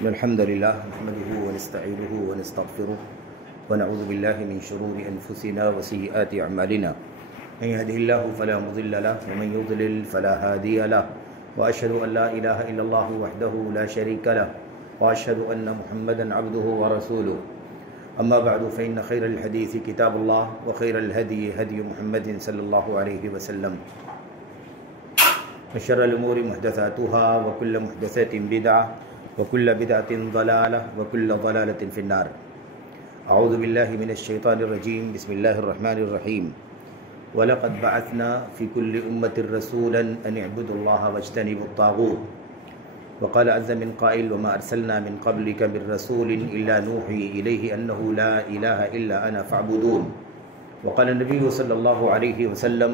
الحمد لله نحمده ونستعينه ونستغفره ونعوذ بالله من شرور أنفسنا وسيئات أعمالنا من يهده الله فلا مضل له ومن يضلل فلا هادي له وأشهد أن لا إله إلا الله وحده لا شريك له وأشهد أن محمدا عبده ورسوله أما بعد فإن خير الحديث كتاب الله وخير الهدي هدي محمد صلى الله عليه وسلم وشر الأمور محدثاتها وكل محدثة بدعة وكل بدعة ضلالة وكل ضلالة في النار. أعوذ بالله من الشيطان الرجيم. بسم الله الرحمن الرحيم. ولقد بعثنا في كل أمة رسولا أن اعبدوا الله واجتنبوا الطاغوت. وقال عز من قائل وما أرسلنا من قبلك من رسول إلا نوحي إليه أنه لا إله إلا أنا فاعبدون. وقال النبي صلى الله عليه وسلم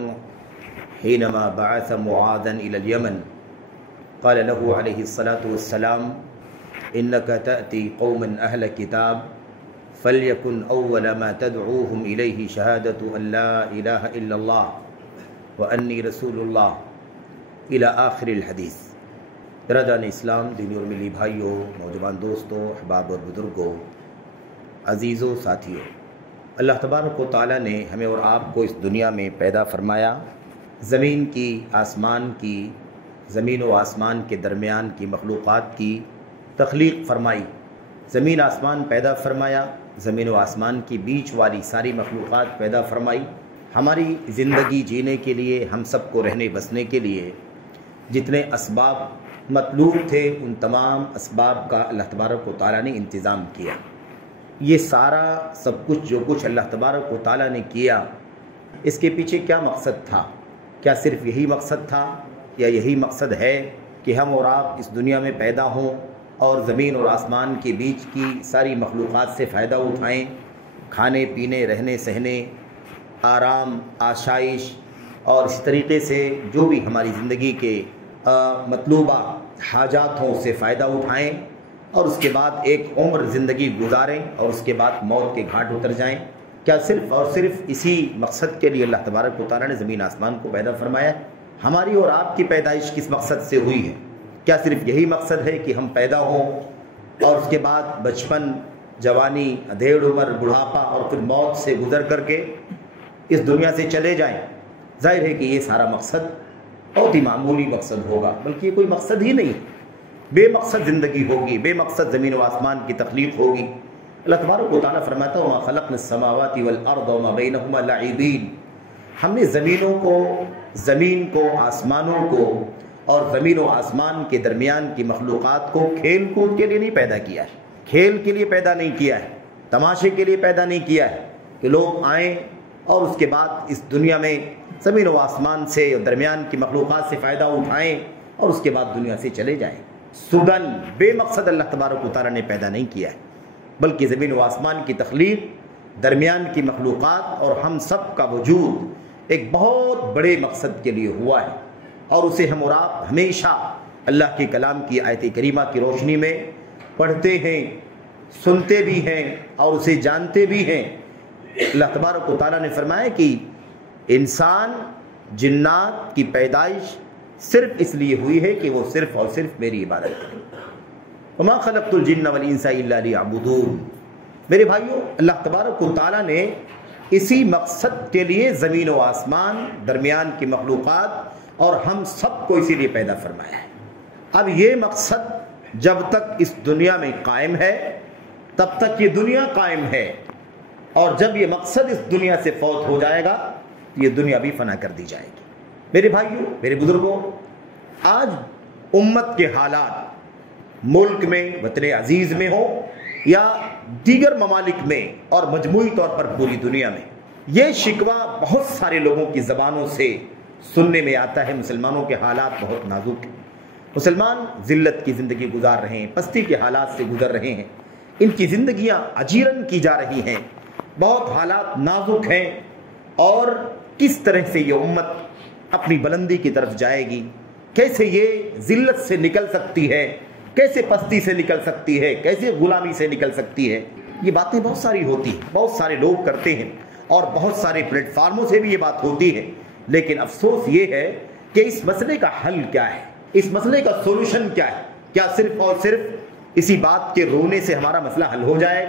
حينما بعث معاذا إلى اليمن قال له عليه الصلاة والسلام إنك تأتي قوما أهل كتاب فليكن أول ما تدعوهم إليه شهادة أن لا إله إلا الله وأني رسول الله إلى آخر الحديث. برادران اسلام، دینی اور ملی بھائیوں، نوجوان دوستوں، احباب اور بزرگوں، عزیزوں، ساتھیوں، اللہ تبارک و تعالیٰ نے ہمیں اور آپ کو اس دنیا میں پیدا فرمایا. زمین کی، آسمان کی، زمین و آسمان کے درمیان کی مخلوقات کی تخلیق فرمائی. زمین آسمان پیدا فرمایا، زمین و آسمان کی بیچ والی ساری مخلوقات پیدا فرمائی. ہماری زندگی جینے کے لیے، ہم سب کو رہنے بسنے کے لیے جتنے اسباب مطلوب تھے ان تمام اسباب کا اللہ تبارک و تعالیٰ نے انتظام کیا. یہ سارا سب کچھ جو کچھ اللہ تبارک و تعالیٰ نے کیا، اس کے پیچھے کیا مقصد تھا؟ کیا صرف یہی مقصد تھا یا یہی مقصد ہے کہ ہم اور آپ اس دنیا میں پیدا ہوں اور زمین اور آسمان کے بیچ کی ساری مخلوقات سے فائدہ اٹھائیں، کھانے پینے، رہنے سہنے، آرام، آشائش اور اسی طریقے سے جو بھی ہماری زندگی کے مطلوبہ حاجات ہوں اس سے فائدہ اٹھائیں اور اس کے بعد ایک عمر زندگی گزاریں اور اس کے بعد موت کے گھاٹ اتر جائیں؟ کیا صرف اور صرف اسی مقصد کے لیے اللہ تبارک و تعالیٰ نے زمین آسمان کو پیدا فرمایا؟ ہماری اور آپ کی پیدائش کس مقصد سے ہوئی ہے؟ کیا صرف یہی مقصد ہے کہ ہم پیدا ہوں اور اس کے بعد بچپن، جوانی، ادھیڑ عمر، بڑھاپا اور پھر موت سے گزر کر کے اس دنیا سے چلے جائیں؟ ظاہر ہے کہ یہ سارا مقصد بہت ہی معمولی مقصد ہوگا، بلکہ یہ کوئی مقصد ہی نہیں. بے مقصد زندگی ہوگی، بے مقصد زمین و آسمان کی تخلیق ہوگی. اللہ تبارک و تعالیٰ فرماتا ہے وَمَا خَلَقْنَا السَّمَاوَاتِ وَالْأَرْضَ وَمَا بَيْنَهُمَا لَاعِبِينَ. ہم نے زمین کو، آسمانوں کو اور زمین و آسمان کے درمیان کی مخلوقات کو کھیل کود کے لیے نہیں پیدا کیا ہے، کھیل کے لیے پیدا نہیں کیا ہے، تماشے کے لیے پیدا نہیں کیا ہے کہ لوگ آئیں اور اس کے بعد اس دنیا میں زمین و آسمان سے اور درمیان کی مخلوقات سے فائدہ اٹھائیں اور اس کے بعد دنیا سے چلے جائیں. سدن بے مقصد اللہ تبارک و تعالیٰ نے پیدا نہیں کیا ہے، بلکہ زمین و آسمان کی تخلیق، درمیان کی مخلوقات اور ہم سب کا وجود ایک بہت بڑے مقصد کے لیے ہوا ہے. اور اسے ہم اور آپ ہمیشہ اللہ کے کلام کی آیت کریمہ کی روشنی میں پڑھتے ہیں، سنتے بھی ہیں اور اسے جانتے بھی ہیں. اللہ تبارک و تعالیٰ نے فرمایا کہ انسان جنات کی پیدائش صرف اس لیے ہوئی ہے کہ وہ صرف اور صرف میری عبادت کریں. وَمَا خَلَقْتُ الْجِنَّ وَالْإِنسَ إِلَّا لِيَعْبُدُونَ. میرے بھائیوں، اللہ تبارک و تعالیٰ نے اسی مقصد کے لیے زمین و آسمان، درمیان کی مخلوقات اور ہم سب کو اسی لیے پیدا فرمایا ہے. اب یہ مقصد جب تک اس دنیا میں قائم ہے تب تک یہ دنیا قائم ہے، اور جب یہ مقصد اس دنیا سے فوت ہو جائے گا یہ دنیا بھی فنا کر دی جائے گی. میرے بھائیوں، میرے بزرگوں، آج امت کے حالات ملک میں، وطن عزیز میں ہو یا دیگر ممالک میں اور مجموعی طور پر پوری دنیا میں، یہ شکوہ بہت سارے لوگوں کی زبانوں سے سننے میں آتا ہے. مسلمانوں کے حالات بہت نازک ہیں، مسلمان ذلت کی زندگی گزار رہے ہیں، پستی کے حالات سے گزر رہے ہیں، ان کی زندگیاں اجیرن کی جا رہی ہیں، بہت حالات نازک ہیں. اور کس طرح سے یہ امت اپنی بلندی کی طرف جائے گی، کیسے یہ ذلت سے نکل سکتی ہے، کیسے پستی سے نکل سکتی ہے، کیسے غلامی سے نکل سکتی ہے، یہ باتیں بہت ساری ہوتی ہیں، بہت سارے لوگ کرتے ہیں اور بہت سارے پلیٹ فارموں سے بھی یہ بات ہوتی ہے. لیکن افسوس یہ ہے کہ اس مسئلے کا حل کیا ہے، اس مسئلے کا سولوشن کیا ہے؟ کیا صرف اور صرف اسی بات کے رونے سے ہمارا مسئلہ حل ہو جائے؟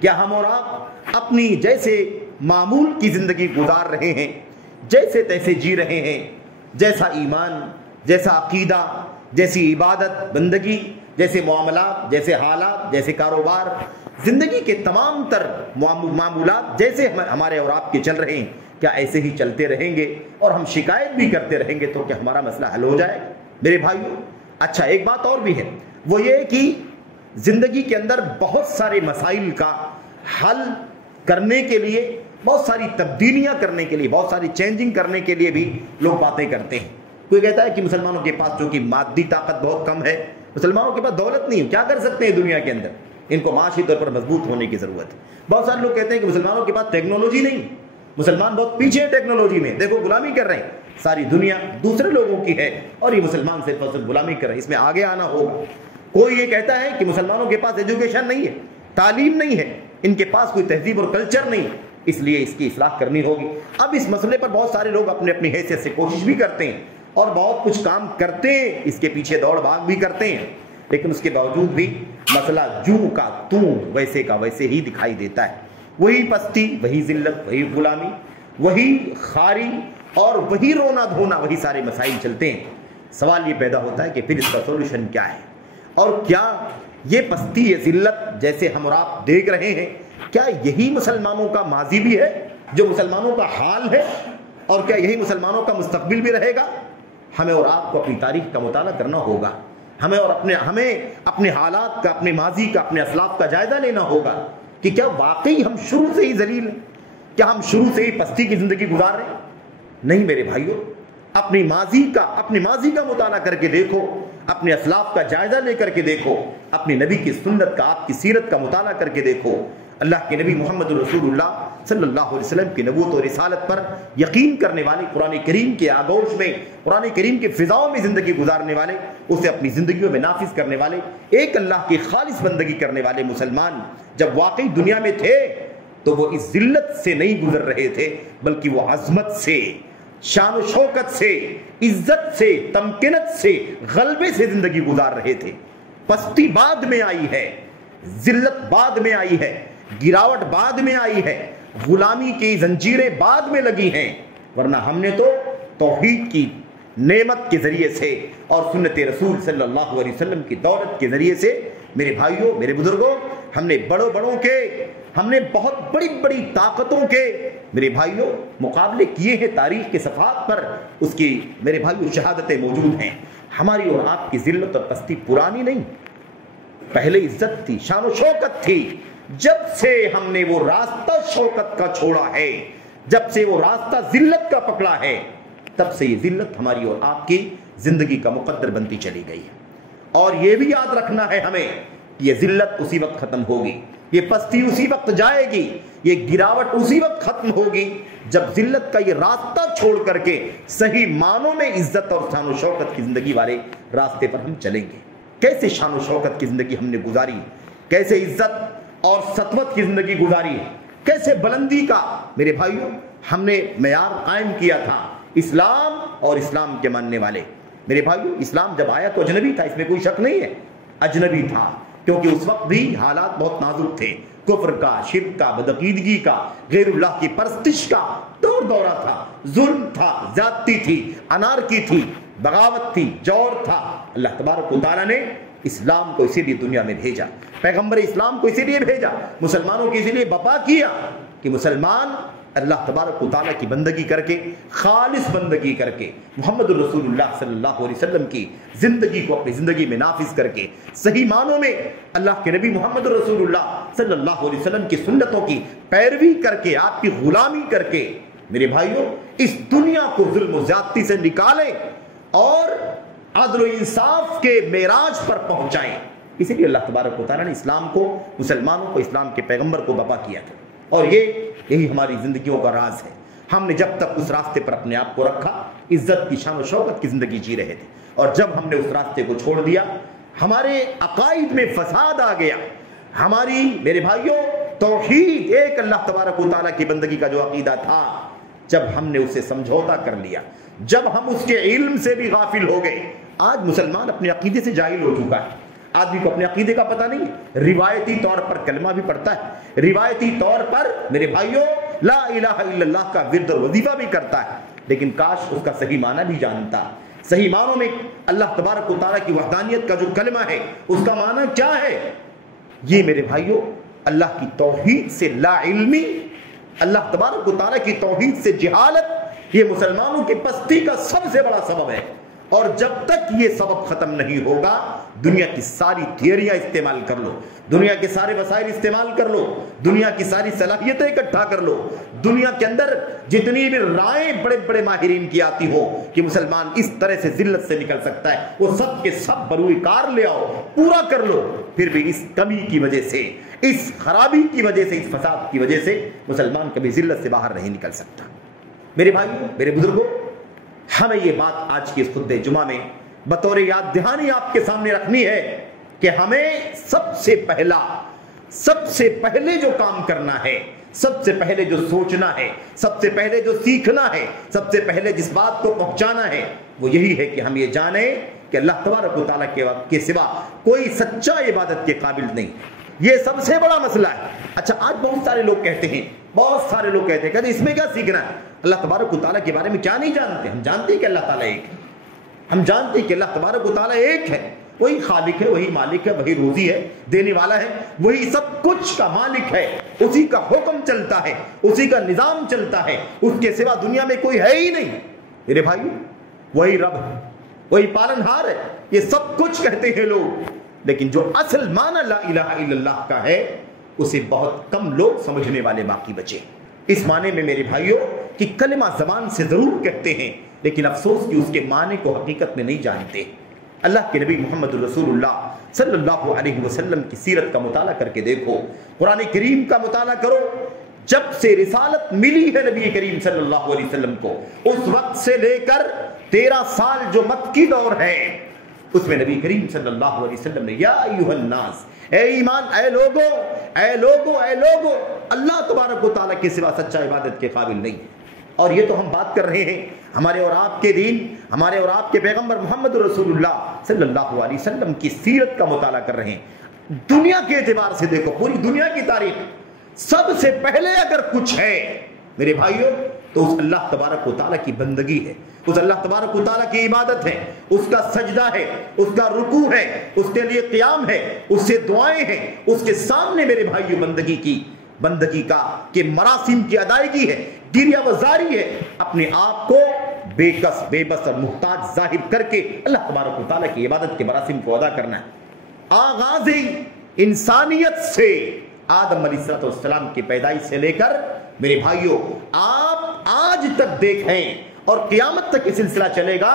کیا ہم اور آپ اپنی جیسے معمول کی زندگی گزار رہے ہیں، جیسے تیسے جی رہے ہیں، جیسا ایمان، جیسا عقیدہ، جیسی عبادت بندگی، جیسے معاملات، جیسے حالات، جیسے کاروبار، زندگی کے تمام تر معمولات جیسے ہمارے اور آپ کے چل رہے ہیں، کیا ایسے ہی چلتے رہیں گے اور ہم شکایت بھی کرتے رہیں گے تو کیا ہمارا مسئلہ حل ہو جائے میرے بھائیوں؟ اچھا، ایک بات اور بھی ہے، وہ یہ کہ زندگی کے اندر بہت سارے مسائل کا حل کرنے کے لیے، بہت ساری تبدیلیاں کرنے کے لیے، بہت ساری چینجنگ کرنے کے لیے بھی لوگ باتیں کرتے ہیں۔ کوئی کہتا ہے کہ مسلمانوں کے پاس چونکہ مادی طاقت بہت کم ہے، مسلمانوں کے پاس دولت نہیں ہے، کیا کر سکتے ہیں دنیا کے اندر، ان کو معاشی طور پر مضبوط ہونے کی ضرورت ہے۔ بہت سارے لوگ کہتے ہیں کہ مسلمانوں کے پاس ٹیکنالوجی نہیں، مسلمان بہت پیچھے ہیں ٹیکنالوجی میں، دیکھو غلامی کر رہے ہیں، ساری دنیا دوسرے لوگوں کی ہے اور یہ مسلمان صرف اور صرف غلامی کر رہے ہیں، اس میں آگے آنا ہوگا۔ کوئی یہ کہتا ہے کہ مسلمانوں کے پاس ایجوکیشن نہیں ہے، تعلیم نہیں ہے، ان کے پاس کوئی تہذیب اور کلچر نہیں، اس لیے اس کی اصلاح کرنی ہوگی۔ اب اس مسئلے پر بہت سارے لوگ اپنے اپنی حیثیت سے کوشش بھی کرتے ہیں اور بہت کچھ کام کرتے ہیں، اس کے پیچھے دوڑ بھاگ بھی کرتے ہیں، لیکن اس کے باوجود بھی مسئلہ جو کا توں ویسے کا ویسے ہی دکھائی دیتا ہے۔ وہی پستی، وہی ذلت، وہی غلامی، وہی خواری اور وہی رونا دھونا، وہی سارے مسائل چلتے ہیں۔ سوال یہ پیدا ہوتا ہے کہ پھر اس کا سولوشن کیا ہے، اور کیا یہ پستی، یہ ذلت جیسے ہم اور آپ دیکھ رہے ہیں، کیا یہی مسلمانوں کا ماضی بھی ہے جو مسلمانوں کا حال ہے، اور کیا یہی مسلمانوں کا مستقبل بھی رہے گا؟ ہمیں اور آپ کو اپنی تاریخ کا مطالعہ کرنا ہوگا، ہمیں اپنے حالات کا، اپنے ماضی کا، اپنے اسلاف کا جائزہ لینا ہوگا کہ کیا واقعی ہم شروع سے ہی ذلیل ہیں، کیا ہم شروع سے ہی پستی کی زندگی گزار رہے ہیں؟ نہیں میرے بھائیوں، اپنے ماضی کا مطالعہ کر کے دیکھو، اپنے اسلاف کا جائزہ لے کر کے دیکھو، اپنے نبی کی سنت کا، آپ کی سیرت کا مطالعہ کر کے دیکھو، اللہ کے نبی محمد رسول اللہ صلی اللہ علیہ وسلم کی نبوت اور رسالت پر یقین کرنے والے، قرآن کریم کے آغوش میں، قرآن کریم کی فضاؤں میں زندگی گزارنے والے، اسے اپنی زندگیوں میں نافذ کرنے والے، ایک اللہ کی خالص بندگی کرنے والے مسلمان جب واقعی دنیا میں تھے تو وہ اس ذلت سے نہیں گزر رہے تھے، بلکہ وہ عظمت سے، شان و شوکت سے، عزت سے، تمکنت سے، غلبے سے زندگی گزار رہے تھے۔ پستی بعد میں آئی ہے، ذلت بعد میں آئی ہے، گراوٹ بعد میں آئی ہے، غلامی کی زنجیریں بعد میں لگی ہیں، ورنہ ہم نے تو توحید کی نعمت کے ذریعے سے اور سنت رسول صلی اللہ علیہ وسلم کی دولت کے ذریعے سے، میرے بھائیوں، میرے بزرگوں، ہم نے بڑوں کے، ہم نے بہت بڑی طاقتوں کے، میرے بھائیوں، مقابلے کیے ہیں تاریخ کے صفحات پر، اس کی میرے بھائیوں شہادتیں موجود ہیں۔ ہماری اور آپ کی ذلت اور پستی پرانی نہیں، پہلے عزت تھی، شان و شوکت تھی۔ جب سے ہم نے وہ راستہ شوکت کا چھوڑا ہے، جب سے وہ راستہ ذلت کا پکڑا ہے، تب سے یہ ذلت ہماری اور آپ کی زندگی کا مقدر بنتی چلی گئی ہے۔ اور یہ بھی یاد رکھنا ہے ہمیں، یہ ذلت اسی وقت ختم ہوگی، یہ پستی اسی وقت جائے گی، یہ گراوٹ اسی وقت ختم ہوگی جب ذلت کا یہ راستہ چھوڑ کر کے صحیح معنوں میں عزت اور شان و شوکت کی زندگی والے راستے پر ہم چلیں گے۔ کیسے شان و شوکت کی زندگی ہم نے گزاری، کیسے عزت اور سطوت کی زندگی گزاری ہے، کیسے بلندی کا میرے بھائیوں ہم نے معیار قائم کیا تھا۔ اسلام اور اسلام کے ماننے والے، میرے بھائیوں، اسلام جب آیا تو اجنبی تھا، اس میں کوئی شک نہیں ہے، اجنبی تھا، کیونکہ اس وقت بھی حالات بہت نازک تھے، کفر کا، شرک کا، بدعقیدگی کا، غیر اللہ کی پرستش کا دورہ تھا، ظلم تھا، زیادتی تھی، انارکی تھی، بغاوت تھی، جور تھا۔ اللہ تبارک و تعالیٰ نے اسلام کو اسی لیے دنیا میں بھیجا، پیغمبر اسلام کو اسی لیے بھیجا، مسلمانوں کو اسی لیے بپا کیا کہ مسلمان اللہ تبارک و تعالیٰ کی بندگی کر کے، خالص بندگی کر کے، محمد الرسول اللہ صلی اللہ علیہ وسلم کی زندگی کو اپنی زندگی میں نافذ کر کے، صحیح معنوں میں اللہ کے نبی محمد الرسول اللہ صلی اللہ علیہ وسلم کی سنتوں کی پیروی کر کے، آپ کی غلامی کر کے، میرے بھائیوں، اس دنیا کو ظلم و زیادتی سے نکالیں اور عدل و انصاف کے معراج پر پہنچائیں۔ اسی لیے اللہ تبارک و تعالیٰ نے اسلام کو، مسلمانوں کو، اسلام کے پیغمبر کو بپا کیا تھا، اور یہی ہماری زندگیوں کا راز ہے۔ ہم نے جب تک اس راستے پر اپنے آپ کو رکھا، عزت کی، شان و شوکت کی زندگی جی رہے تھے، اور جب ہم نے اس راستے کو چھوڑ دیا، ہمارے عقائد میں فساد آ گیا، ہماری میرے بھائیوں توحید، ایک اللہ تبارک و تعالیٰ کی بندگی کا جو عقیدہ تھا، جب ہم نے اسے سمجھوتا کر لیا، جب ہم اس کے علم سے بھی غافل ہو گئے، آج مسلمان اپنے عقیدے سے جاہل ہو چکا ہے، آدمی کو اپنے عقیدے کا پتہ نہیں ہے، روایتی طور پر کلمہ بھی پڑھتا ہے، روایتی طور پر میرے بھائیوں لا الہ الا اللہ کا ورد اور وظیفہ بھی کرتا ہے، لیکن کاش اس کا صحیح معنی بھی جانتا۔ صحیح معنوں میں اللہ تبارک و تعالیٰ کی وحدانیت کا جو کلمہ ہے اس کا معنی کیا ہے؟ یہ میرے بھائیوں اللہ کی توحید سے لا علمی، اللہ تبارک و تعالیٰ کی توحید سے جہالت، یہ مسلمانوں کی پستی کا سب سے بڑا سبب ہے۔ اور جب تک یہ سبب ختم نہیں ہوگا، دنیا کی ساری تھیوریاں استعمال کر لو، دنیا کے سارے وسائل استعمال کر لو، دنیا کی ساری صلاحیتیں اکٹھا کر لو، دنیا کے اندر جتنی بھی رائیں بڑے بڑے ماہرین کی آتی ہو کہ مسلمان اس طرح سے ذلت سے نکل سکتا ہے، وہ سب کے سب بروئے کار لے آؤ، پورا کر لو، پھر بھی اس کمی کی وجہ سے، اس خرابی کی وجہ سے، اس فساد کی وجہ سے مسلمان کبھی ذلت سے باہر نہیں نکل سکتا۔ میرے بھائیوں، میرے بزرگوں، ہمیں یہ بات آج کے اس خطبہ جمعہ میں بطور یاد دہانی آپ کے سامنے رکھنی ہے کہ ہمیں سب سے پہلے جو کام کرنا ہے، سب سے پہلے جو سوچنا ہے، سب سے پہلے جو سیکھنا ہے، سب سے پہلے جس بات کو پہنچانا ہے، وہ یہی ہے کہ ہم یہ جانیں کہ اللہ تبارک و تعالیٰ کے سوا کوئی سچا عبادت کے قابل نہیں۔ یہ سب سے بڑا مسئلہ ہے۔ اچھا، آج بہت سارے لوگ کہتے ہیں کہ اس میں کیا سیکھنا ہے؟ اللہ تبارک و تعالیٰ کے بارے میں کیا نہیں جانتے؟ ہم جانتے ہیں کہ اللہ تعالیٰ ایک ہے، ہم جانتے ہیں کہ اللہ تبارک و تعالیٰ ایک ہے، وہی خالق ہے، وہی مالک ہے، وہی روزی ہے، دینے والا ہے، وہی سب کچھ کا مالک ہے، اسی کا حکم چلتا ہے، اسی کا نظام چلتا ہے، اس کے سوا دنیا میں کوئی ہے ہی نہیں۔ میرے بھائی، وہی رب ہے، وہی پالنہار ہے، یہ سب کچھ کہتے ہیں لوگ، لیکن جو اصل معنی لا الہ الا اللہ کا ہے اسے بہت کم لوگ سمجھنے والے باقی بچے۔ اس معنی میں میرے بھائیوں کہ کلمہ زبان سے ضرور کہتے ہیں، لیکن افسوس کہ اس کے معنی کو حقیقت میں نہیں جانتے۔ اللہ کے نبی محمد رسول اللہ صلی اللہ علیہ وسلم کی سیرت کا مطالعہ کر کے دیکھو، قرآن کریم کا مطالعہ کرو۔ جب سے رسالت ملی ہے نبی کریم صلی اللہ علیہ وسلم کو، اس وقت سے لے کر 13 سال جو مکی دور ہے، اس میں نبی کریم صلی اللہ علیہ وسلم نے یا ایھا الناس، اے ایمان، اے لوگو، اللہ تبارک و تعالیٰ کے سوا سچا عبادت کے قابل نہیں۔ اور یہ تو ہم بات کر رہے ہیں ہمارے اور آپ کے دین، ہمارے اور آپ کے پیغمبر محمد رسول اللہ صلی اللہ علیہ وسلم کی سیرت کا مطالعہ کر رہے ہیں۔ دنیا کے اعتبار سے دیکھو، پوری دنیا کی تاریخ، سب سے پہلے اگر کچھ ہے میرے بھائیوں تو اس اللہ تبارک و تعالیٰ کی بندگی ہے، اس اللہ تبارک و تعالیٰ کی عبادت ہے، اس کا سجدہ ہے، اس کا رکوع ہے، اس کے لیے قیام ہے، اس سے دعائیں ہیں، اس کے سامنے میرے بھائیوں بندگی کا کہ مراسم کی ادائیگی ہے، گریہ وزاری ہے، اپنے آپ کو بے کس، بے بس اور محتاج ظاہر کر کے اللہ تبارک و تعالیٰ کی عبادت کے مراسم کو ادا کرنا ہے۔ آغاز انسانیت سے، آدم علیہ السلام کی پیدائش سے لے کر میرے بھائیوں آپ آج تک دیکھیں اور قیامت تک یہ سلسلہ چلے گا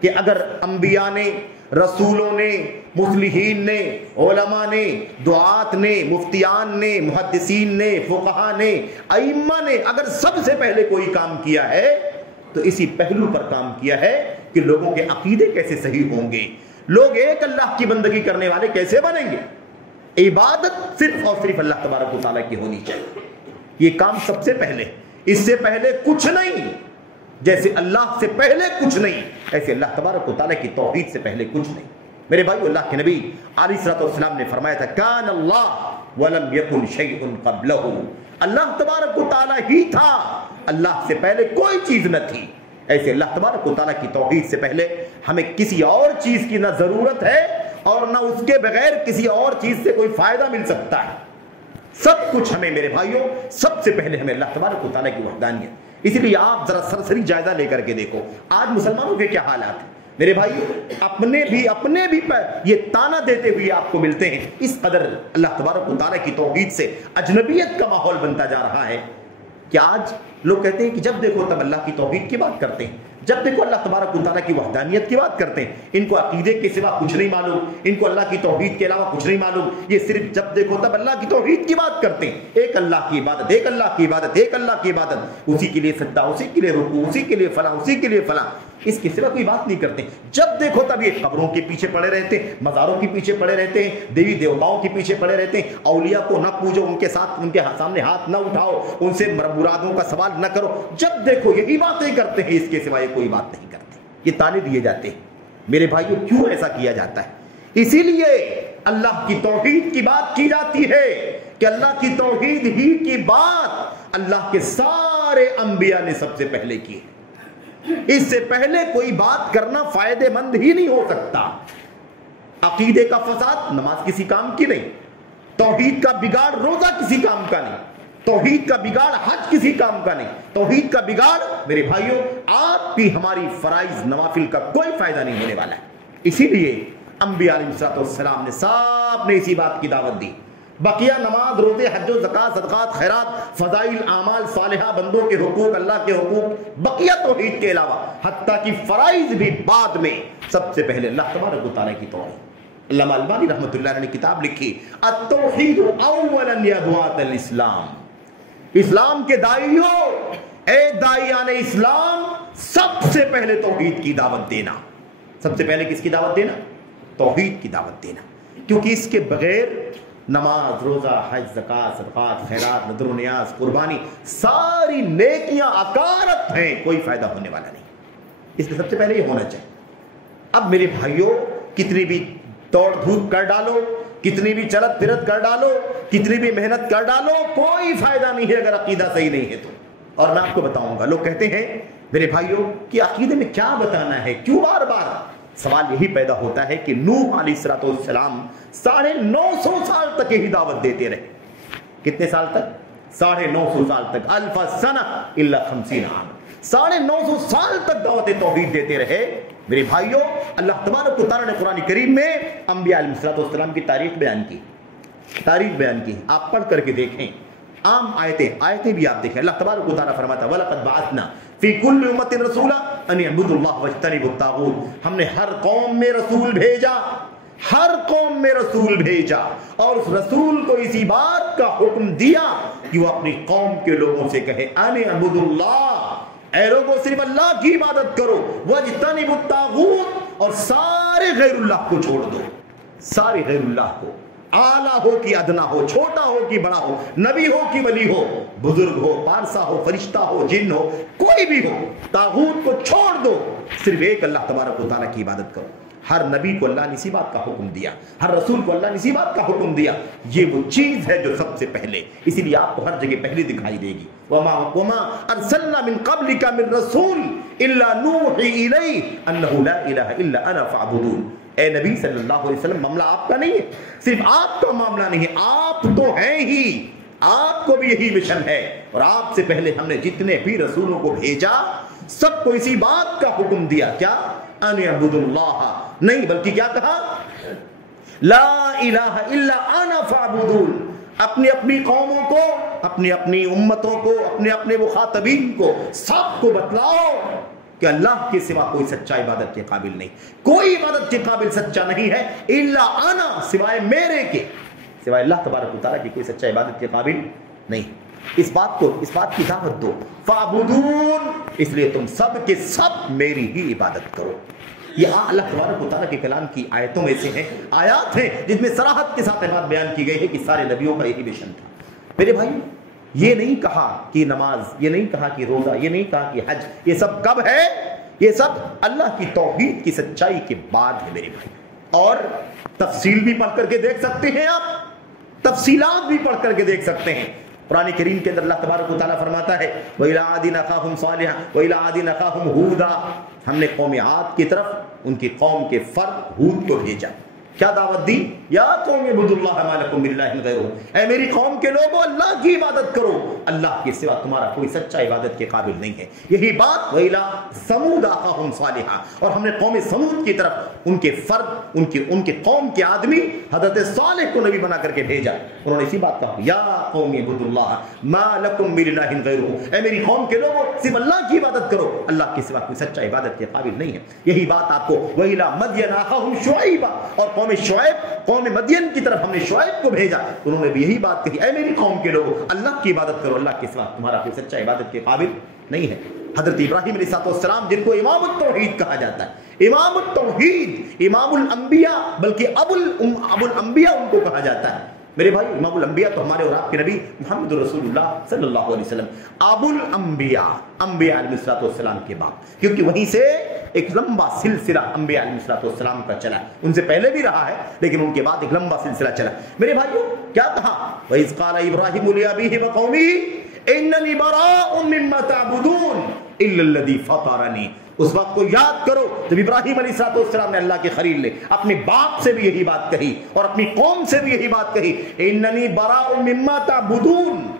کہ اگر انبیاء نے، رسولوں نے، مصلحین نے، علماء نے، دعات نے، مفتیان نے، محدثین نے، فقہاء نے، ائمہ نے اگر سب سے پہلے کوئی کام کیا ہے تو اسی پہلو پر کام کیا ہے کہ لوگوں کے عقیدے کیسے صحیح ہوں گے، لوگ ایک اللہ کی بندگی کرنے والے کیسے بنیں گے، عبادت صرف اور صرف اللہ تبارک و تعالیٰ کی ہونی چاہیے۔ یہ کام سب سے پہلے، اس سے پہلے کچھ نہیں، جیسے اللہ سے پہلے کچھ نہیں ایسے اللہ تبارک و تعالیٰ کی توحید سے پہلے کچھ نہیں۔ میرے بھائیو، اللہ کے نبی علیہ السلام نے فرمایا تھا کان اللہ ولم یکن شیء قبلہ، اللہ تبارک و تعالیٰ ہی تھا، اللہ سے پہلے کوئی چیز نہ تھی۔ ایسے اللہ تبارک و تعالیٰ کی توحید سے پہلے ہمیں کسی اور چیز کی نہ ضرورت ہے اور نہ اس کے بغیر کسی اور چیز سے کوئی فائدہ مل سکتا ہے۔ سب کچھ ہمیں میرے بھائیوں، سب سے پہلے ہمیں اللہ تبارک و تعالیٰ کی وحدانیت۔ اسی لیے آپ ذرا سرسری جائزہ لے کر کے دیکھو آج مسلمانوں کے کیا حالات ہیں میرے بھائیوں، اپنے بھی یہ تانا دیتے ہوئے آپ کو ملتے ہیں۔ اس قدر اللہ تبارک و تعالیٰ کی توحید سے اجنبیت کا ماحول بنتا جا رہا ہے کہ آج لوگ کہتے ہیں کہ جب دیکھو تب اللہ کی توحید کی بات کرتے ہیں، جب دیکھو اللہ تبارک و تعالیٰ کی وحدانیت کی بات کرتے ہیں، ان کو عقیدے کے سوا کچھ نہیں معلوم، ان کو اللہ کی توحید کے علاوہ کچھ نہیں معلوم، یہ صرف جب دیکھو تب اللہ کی توحید کی بات کرتے ہیں، ایک اللہ کی عبادت، ایک اللہ کی عبادت، ایک اللہ کی عبادت، اسی کے لیے سجدہ، اسی کے لیے رکوع، اسی کے لیے فلاں، اسی کے لیے فلاں، اس کے سوا کوئی بات نہیں کرتے۔ جب دیکھو تب یہ قبروں کے پیچھے پڑے رہتے ہیں، مزاروں کے پیچھے پڑے رہتے ہیں، دیوی دیوتاؤں کے پیچھے پڑے رہتے ہیں، اولیاء کو نہ پوجو، ان کے سامنے ہاتھ نہ اٹھاؤ، ان سے مرادوں کا سوال نہ کرو، جب دیکھو یہی باتیں کرتے ہیں، اس کے سوا کوئی بات نہیں کرتے، یہ تانے دیے جاتے ہیں۔ میرے بھائیوں، کیوں ایسا کیا جاتا ہے؟ اسی لیے اللہ کی توحید کی بات کی جاتی ہے کہ اللہ کی توحید ہی کی بات اللہ کے سارے انبیاء نے سب سے پہلے کی ہے۔ اس سے پہلے کوئی بات کرنا فائدے مند ہی نہیں ہو سکتا۔ عقیدے کا فساد نماز کسی کام کی نہیں، توحید کا بگاڑ روزہ کسی کام کا نہیں، توحید کا بگاڑ حج کسی کام کا نہیں، توحید کا بگاڑ میرے بھائیوں آپ کی ہماری فرائض نوافل کا کوئی فائدہ نہیں ہونے والا ہے۔ اسی لیے انبیاء علیہ السلام نے سب نے اسی بات کی دعوت دی۔ بقیہ نماز، روزے، حج و زکوٰۃ، صدقات، خیرات، فضائل، اعمال صالحہ، بندوں کے حقوق، اللہ کے حقوق، بقیہ توحید کے علاوہ حتیٰ کہ فرائض بھی بعد میں، سب سے پہلے اللہ تبارک و تعالیٰ کی توحید۔ علامہ البانی رحمۃ اللہ علیہ نے کتاب لکھی التوحید اولا یا دعاۃ الاسلام، اسلام کے داعیوں، اے داعیان اسلام، سب سے پہلے توحید کی دعوت دینا۔ سب سے پہلے کس کی دعوت دینا؟ توحید کی دعوت دینا، کیونکہ اس کے بغیر نماز، روزہ، حج، زکوٰۃ، صدقات، خیرات، نذر و نیاز، قربانی، ساری نیکیاں عقارت ہیں، کوئی فائدہ ہونے والا نہیں۔ اس لیے سب سے پہلے یہ ہونا چاہیے۔ اب میرے بھائیوں کتنی بھی دوڑ دھوپ کر ڈالو، کتنی بھی چلت پھرت کر ڈالو، کتنی بھی محنت کر ڈالو، کوئی فائدہ نہیں ہے اگر عقیدہ صحیح نہیں ہے تو۔ اور میں آپ کو بتاؤں گا، لوگ کہتے ہیں میرے بھائیوں کہ عقیدے میں کیا بتانا ہے، کیوں بار بار؟ سوال یہی پیدا ہوتا ہے کہ نوح علیہ السلام 950 سال تک یہی دعوت دیتے رہے۔ کتنے سال تک؟ 950 سال تک، الف سنہ الا 50 عام، 950 سال تک دعوت توحید دیتے رہے۔ میرے بھائیوں اللہ تبارک و تعالیٰ نے قرآن کریم میں انبیاء علیہ السلام کی تاریخ بیان کی، آپ پڑھ کر کے دیکھیں، عام آیتیں بھی آپ دیکھیں۔ اللہ تبارک و تعالیٰ فرماتا ہے وَلَقَدْ بَعَثْنَا فِي كُلِّ أُمَّةٍ رَسُولًا أَنِ اعْبُدُوا اللَّهَ وَاجْتَنِبُوا الطَّاغُوتَ، ہم نے ہر قوم میں رسول بھیجا، ہر قوم میں رسول بھیجا، اور اس رسول کو اسی بات کا حکم دیا کہ وہ اپنی قوم کے لوگوں سے کہے أَنِ اعْبُدُوا اللَّهَ، اے لوگوں صرف اللہ کی عبادت کرو، وَاجْتَنِبُوا الطَّاغُوتَ، اور سارے غیر اللہ کو چھوڑ دو، سارے غیر اللہ کو، اعلیٰ ہو کہ ادنا ہو، چھوٹا ہو کہ بڑا ہو، نبی ہو کہ ولی ہو، بزرگ ہو، پارسا ہو، فرشتہ ہو، جن ہو، کوئی بھی ہو، طاغوت کو چھوڑ دو، صرف ایک اللہ تبارک و تعالیٰ کی عبادت کرو۔ ہر نبی کو اللہ نے اسی بات کا حکم دیا، ہر رسول کو اللہ نے اسی بات کا حکم دیا۔ یہ وہ چیز ہے جو سب سے پہلے، اسی لیے آپ کو ہر جگہ پہلی دکھائی دے گی وَمَا أَرْسَلْنَا مِن قَبْلِكَ مِن رَسُولٍ إِلَّا نُوحِي إِلَيْهِ أَنَّهُ لَا إِلَهَ إِلَّا أَنَا فَاعْبُدُونِ۔ اے نبی صلی اللہ علیہ وسلم، معاملہ آپ کا نہیں ہے، صرف آپ کا معاملہ نہیں ہے، آپ تو ہیں ہی، آپ کو بھی یہی مشن ہے، اور آپ سے پہلے ہم نے جتنے بھی رسولوں کو بھیجا سب کو اسی بات کا حکم دیا، کیا؟ ان اعبدوا اللہ، نہیں بلکہ کیا کہا؟ لا الہ الا انا فاعبدون۔ اپنی اپنی قوموں کو، اپنی اپنی امتوں کو، اپنے اپنے مخاطبین کو سب کو بتلاؤ کہ اللہ کے سوا کوئی سچا عبادت کے قابل نہیں، کوئی عبادت کے قابل سچا نہیں ہے الا انا، سوائے میرے کے، سوائے اللہ تبارک و تعالیٰ کی کوئی سچا عبادت کے قابل نہیں۔ اس بات کی دعوت دو، فاعبدون، اس لیے تم سب کے سب میری ہی عبادت کرو۔ یہ اللہ تبارک و تعالیٰ کے کلام کی آیتوں میں سے ہیں، آیات ہیں جس میں صراحت کے ساتھ بات بیان کی گئی ہے کہ سارے نبیوں کا یہی مشن تھا۔ میرے بھائی یہ نہیں کہا کہ نماز، یہ نہیں کہا کہ روزہ، یہ نہیں کہا کہ حج، یہ سب کب ہے؟ یہ سب اللہ کی توحید کی سچائی کے بعد ہے میرے بھائی۔ اور تفصیل بھی پڑھ کر کے دیکھ سکتے ہیں آپ، تفصیلات بھی پڑھ کر کے دیکھ سکتے ہیں۔ قرآن کریم کے اندر اللہ تبارک و تعالیٰ فرماتا ہے وَإِلَىٰ عَادٍ أَخَاهُمْ صَالِحًا وَإِلَىٰ عَادٍ أَخَاهُمْ هُودًا، ہم نے قوم عاد کی طرف ان کی قوم کے فرد ہود کو بھیجا، کیا دعوت دی؟ یا قوم اعبدوا اللہ ما لکم من الہ غیرہ، اے میری قوم کے لوگوں اللہ کی عبادت کرو، اللہ کے سوا تمہارا کوئی سچا عبادت کے قابل نہیں ہے۔ یہی بات وَإِلَىٰ ثَمُودَ أَخَاهُمْ صَالِحًا، اور ہم نے قوم سمود کی طرف ان کے فرد، ان کے قوم کے آدمی حضرت صالح کو نبی بنا کر کے بھیجا، انہوں نے اسی بات کہا یا قوم اعبدوا اللہ ما لکم من الہ غیرہ، اے میری قوم کے لوگوں صرف اللہ کی عبادت کرو، اللہ کے سوا کوئی سچا عبادت کے قابل نہیں ہے۔ یہی بات آپ کو وَإِلَىٰ مَدْيَنَ أَخَاهُمْ شُعَيْبًا، اور قوم مدین کی طرف ہم نے شعیب کو بھیجا، انہوں نے بھی یہی بات کہی اے میری قوم کے لوگوں اللہ کی عبادت کرو، اللہ کے سوا تمہارا کوئی سچا عبادت کے قابل نہیں ہے۔ حضرت ابراہیم علیہ السلام جن کو امام التوحید کہا جاتا ہے، امام التوحید، امام الانبیاء، بلکہ ابو الانبیاء ان کو کہا جاتا ہے۔ میرے بھائی امام الانبیاء تو ہمارے اور آپ کے نبی محمد رسول اللہ صلی اللہ علیہ وسلم ابو الانبیاء، انبیاء علیہ السلام کے بعد، کیونکہ وہیں سے ایک لمبا سلسلہ انبیاء علیہ السلام کا چلا، ان سے پہلے بھی رہا ہے لیکن ان کے بعد ایک لمبا سلسلہ چلا۔ میرے بھائیوں کیا کہا؟ وَإِذْ قَالَ إِبْرَاهِيمُ لِأَبِيهِ وَقَوْمِهِ إِنَّنِي بَرَاءٌ مِّمَّا تَعْبُدُونَ إِلَّا الَّذِي فَطَرَنِي۔ اس وقت کو یاد کرو جب ابراہیم علیہ السلام نے اللہ کے خلیل نے اپنے باپ سے بھی یہی بات کہی اور اپنی قوم سے بھی یہی بات کہی، إِنَّنِي بَرَاءٌ مِّمَّا تَعْبُدُونَ،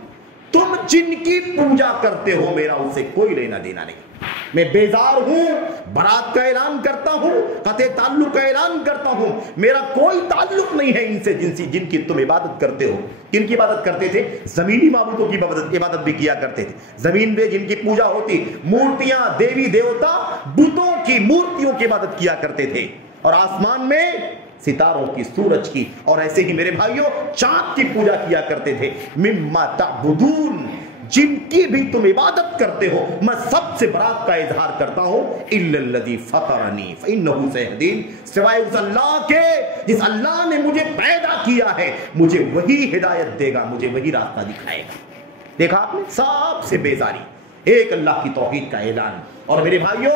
تم جن کی پوجا کرتے ہو میرا ان سے کوئی لینا دینا نہیں، میں بیزار ہوں، برات کا اعلان کرتا ہوں، قطع تعلق کا اعلان کرتا ہوں، میرا کوئی تعلق نہیں ہے ان سے جن کی تم عبادت کرتے ہو۔ کن کی عبادت کرتے تھے؟ زمینی معبودوں کی عبادت بھی کیا کرتے تھے، زمین پہ جن کی پوجا ہوتی، مورتیاں، دیوی دیوتا، بتوں کی مورتیوں کی عبادت کیا کرتے تھے، اور آسمان میں ستاروں کی، سورج کی، اور ایسے ہی میرے بھائیوں چاند کی پوجا کیا کرتے تھے۔ مما تعبدون، جن کی بھی تم عبادت کرتے ہو میں سب سے برات کا اظہار کرتا ہوں، الا الذی فطرنی فانہ سیہدین، سوائے اس اللہ کے جس اللہ نے مجھے پیدا کیا ہے، مجھے وہی ہدایت دے گا، مجھے وہی راستہ دکھائے گا۔ دیکھا آپ نے، سب سے بیزاری، ایک اللہ کی توحید کا اعلان۔ اور میرے بھائیوں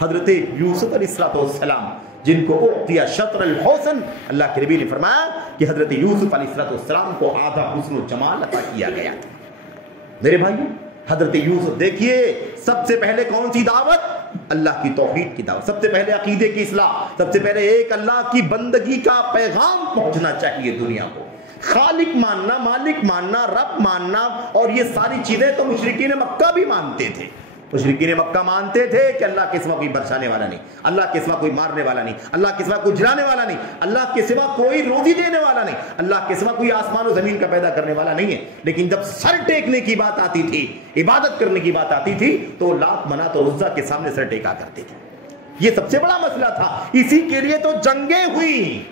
حضرت یوسف علیہ السلام جن کو اعطی شطر الحسن، اللہ کے نبی نے فرمایا کہ حضرت یوسف علیہ السلام کو آدھا حسن و جمال عطا کیا گیا تھا۔ میرے بھائیوں حضرت یوسف دیکھیے، سب سے پہلے کون سی دعوت؟ اللہ کی توحید کی دعوت، سب سے پہلے عقیدے کی اصلاح، سب سے پہلے ایک اللہ کی بندگی کا پیغام پہنچنا چاہیے دنیا کو، خالق ماننا، مالک ماننا، رب ماننا، اور یہ ساری چیزیں تو مشرکین مکہ بھی مانتے تھے۔ مشرکین مکہ مانتے تھے کہ اللہ کے سوا کوئی برسانے والا نہیں، اللہ کے سوا کوئی مارنے والا نہیں، اللہ کے سوا کوئی جلانے والا نہیں، اللہ کے سوا کوئی روزی دینے والا نہیں، اللہ کے سوا کوئی آسمان و زمین کا پیدا کرنے والا نہیں ہے۔ لیکن جب سر ٹیکنے کی بات آتی تھی، عبادت کرنے کی بات آتی تھی، تو لات منات اور عزا کے سامنے سر ٹیکا کرتے تھے۔ یہ سب سے بڑا مسئلہ تھا، اسی کے لیے تو جنگیں ہوئی۔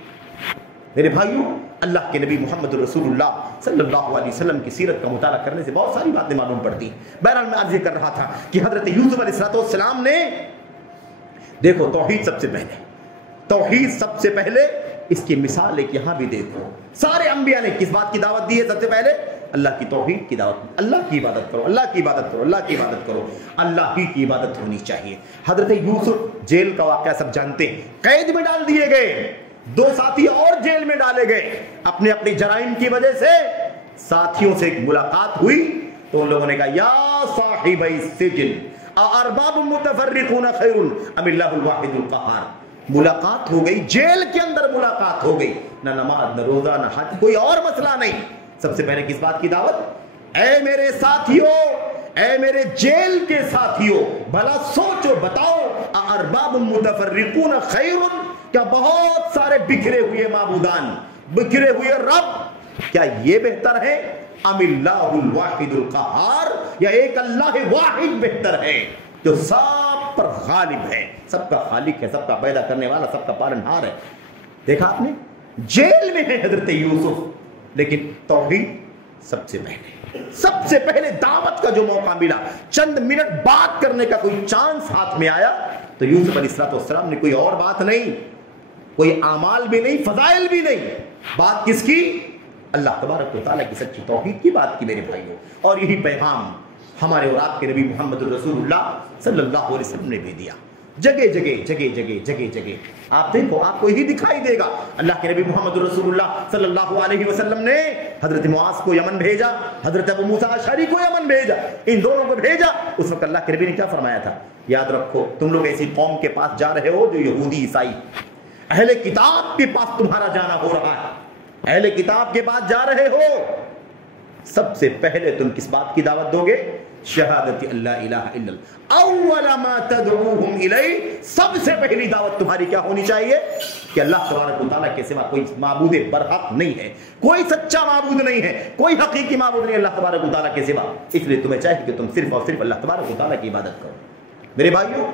میرے بھائیوں اللہ کے نبی محمد رسول اللہ صلی اللہ علیہ وسلم کی سیرت کا مطالعہ کرنے سے بہت ساری باتیں معلوم پڑتی ہیں۔ بہرحال میں عرض کر رہا تھا کہ حضرت یوسف علیہ السلام نے دیکھو توحید سب سے پہلے، توحید سب سے پہلے، اس کی مثال ایک یہاں بھی دیکھو، سارے انبیاء نے کس بات کی دعوت دی ہے؟ سب سے پہلے اللہ کی توحید کی دعوت، اللہ کی عبادت کرو، اللہ کی عبادت کرو، اللہ کی عبادت کرو، اللہ ہی کی عبادت ہونی چاہیے۔ حضرت یوسف جیل کا واقعہ سب جانتے ہیں، قید میں ڈال دیے گئے، دو ساتھی اور جیل میں ڈالے گئے، اپنے اپنے جرائم کی وجہ سے ساتھیوں سے ایک ملاقات ہوئی تو ان لوگوں نے کہا یا صاحب السجن ارباب متفرقون خیر ام اللہ الواحد القہار۔ ملاقات ہو گئی، جیل کے اندر ملاقات ہو گئی، نہ نماز نہ روزہ نہ حج، کوئی اور مسئلہ نہیں۔ سب سے پہلے کس بات کی دعوت؟ اے میرے ساتھیوں، اے میرے جیل کے ساتھیوں، بھلا سوچو بتاؤ، ارباب متفرقون خیر، کیا بہت سارے بکھرے ہوئے معبودان، بکھرے ہوئے رب، کیا یہ بہتر ہے؟ ام اللہ الواحد القہار، یا ایک اللہ واحد بہتر ہے جو سب پر غالب ہے، سب کا خالق ہے، سب کا پیدا کرنے والا، سب کا پالنہار ہے۔ دیکھا آپ نے، جیل میں ہے حضرت یوسف، لیکن توحید سب سے پہلے، سب سے پہلے دعوت کا جو موقع ملا، چند منٹ بات کرنے کا کوئی چانس ہاتھ میں آیا تو یوسف علیہ السلام نے کوئی اور بات نہیں، کوئی اعمال بھی نہیں، فضائل بھی نہیں، بات کس کی؟ اللہ تبارک و تعالیٰ کی سچی توحید کی بات کی میرے بھائیوں۔ اور یہی پیغام ہمارے اور آپ کے نبی محمد رسول اللہ صلی اللہ علیہ وسلم نے بھی دیا، جگہ جگہ جگہ جگہ جگہ جگہ آپ دیکھو، آپ کو یہی دکھائی دے گا۔ اللہ کے نبی محمد رسول اللہ صلی اللہ علیہ وسلم نے حضرت معاذ کو یمن بھیجا، حضرت ابو موسیٰ اشعری کو یمن بھیجا، ان دونوں کو بھیجا۔ اس وقت اللہ کے نبی نے کیا فرمایا تھا؟ یاد رکھو تم لوگ ایسی قوم کے پاس جا رہے ہو جو یہودی عیسائی، اہل کتاب کے پاس تمہارا جانا ہو رہا ہے، اہل کتاب کے پاس جا رہے ہو، سب سے پہلے تم کس بات کی دعوت دو گے؟ شہادت اللہ الہ الا اللہ، اول ما تدعوہم الیہ، سب سے پہلی دعوت تمہاری کیا ہونی چاہیے؟ کہ اللہ تبارک و تعالیٰ کے سوا کوئی معبود برحق نہیں ہے، کوئی سچا معبود نہیں ہے، کوئی حقیقی معبود نہیں اللہ تبارک و تعالیٰ کے سوا، اس لیے تمہیں چاہیے کہ تم صرف اور صرف اللہ تبارک و تعالیٰ کی عبادت کرو۔ میرے بھائیوں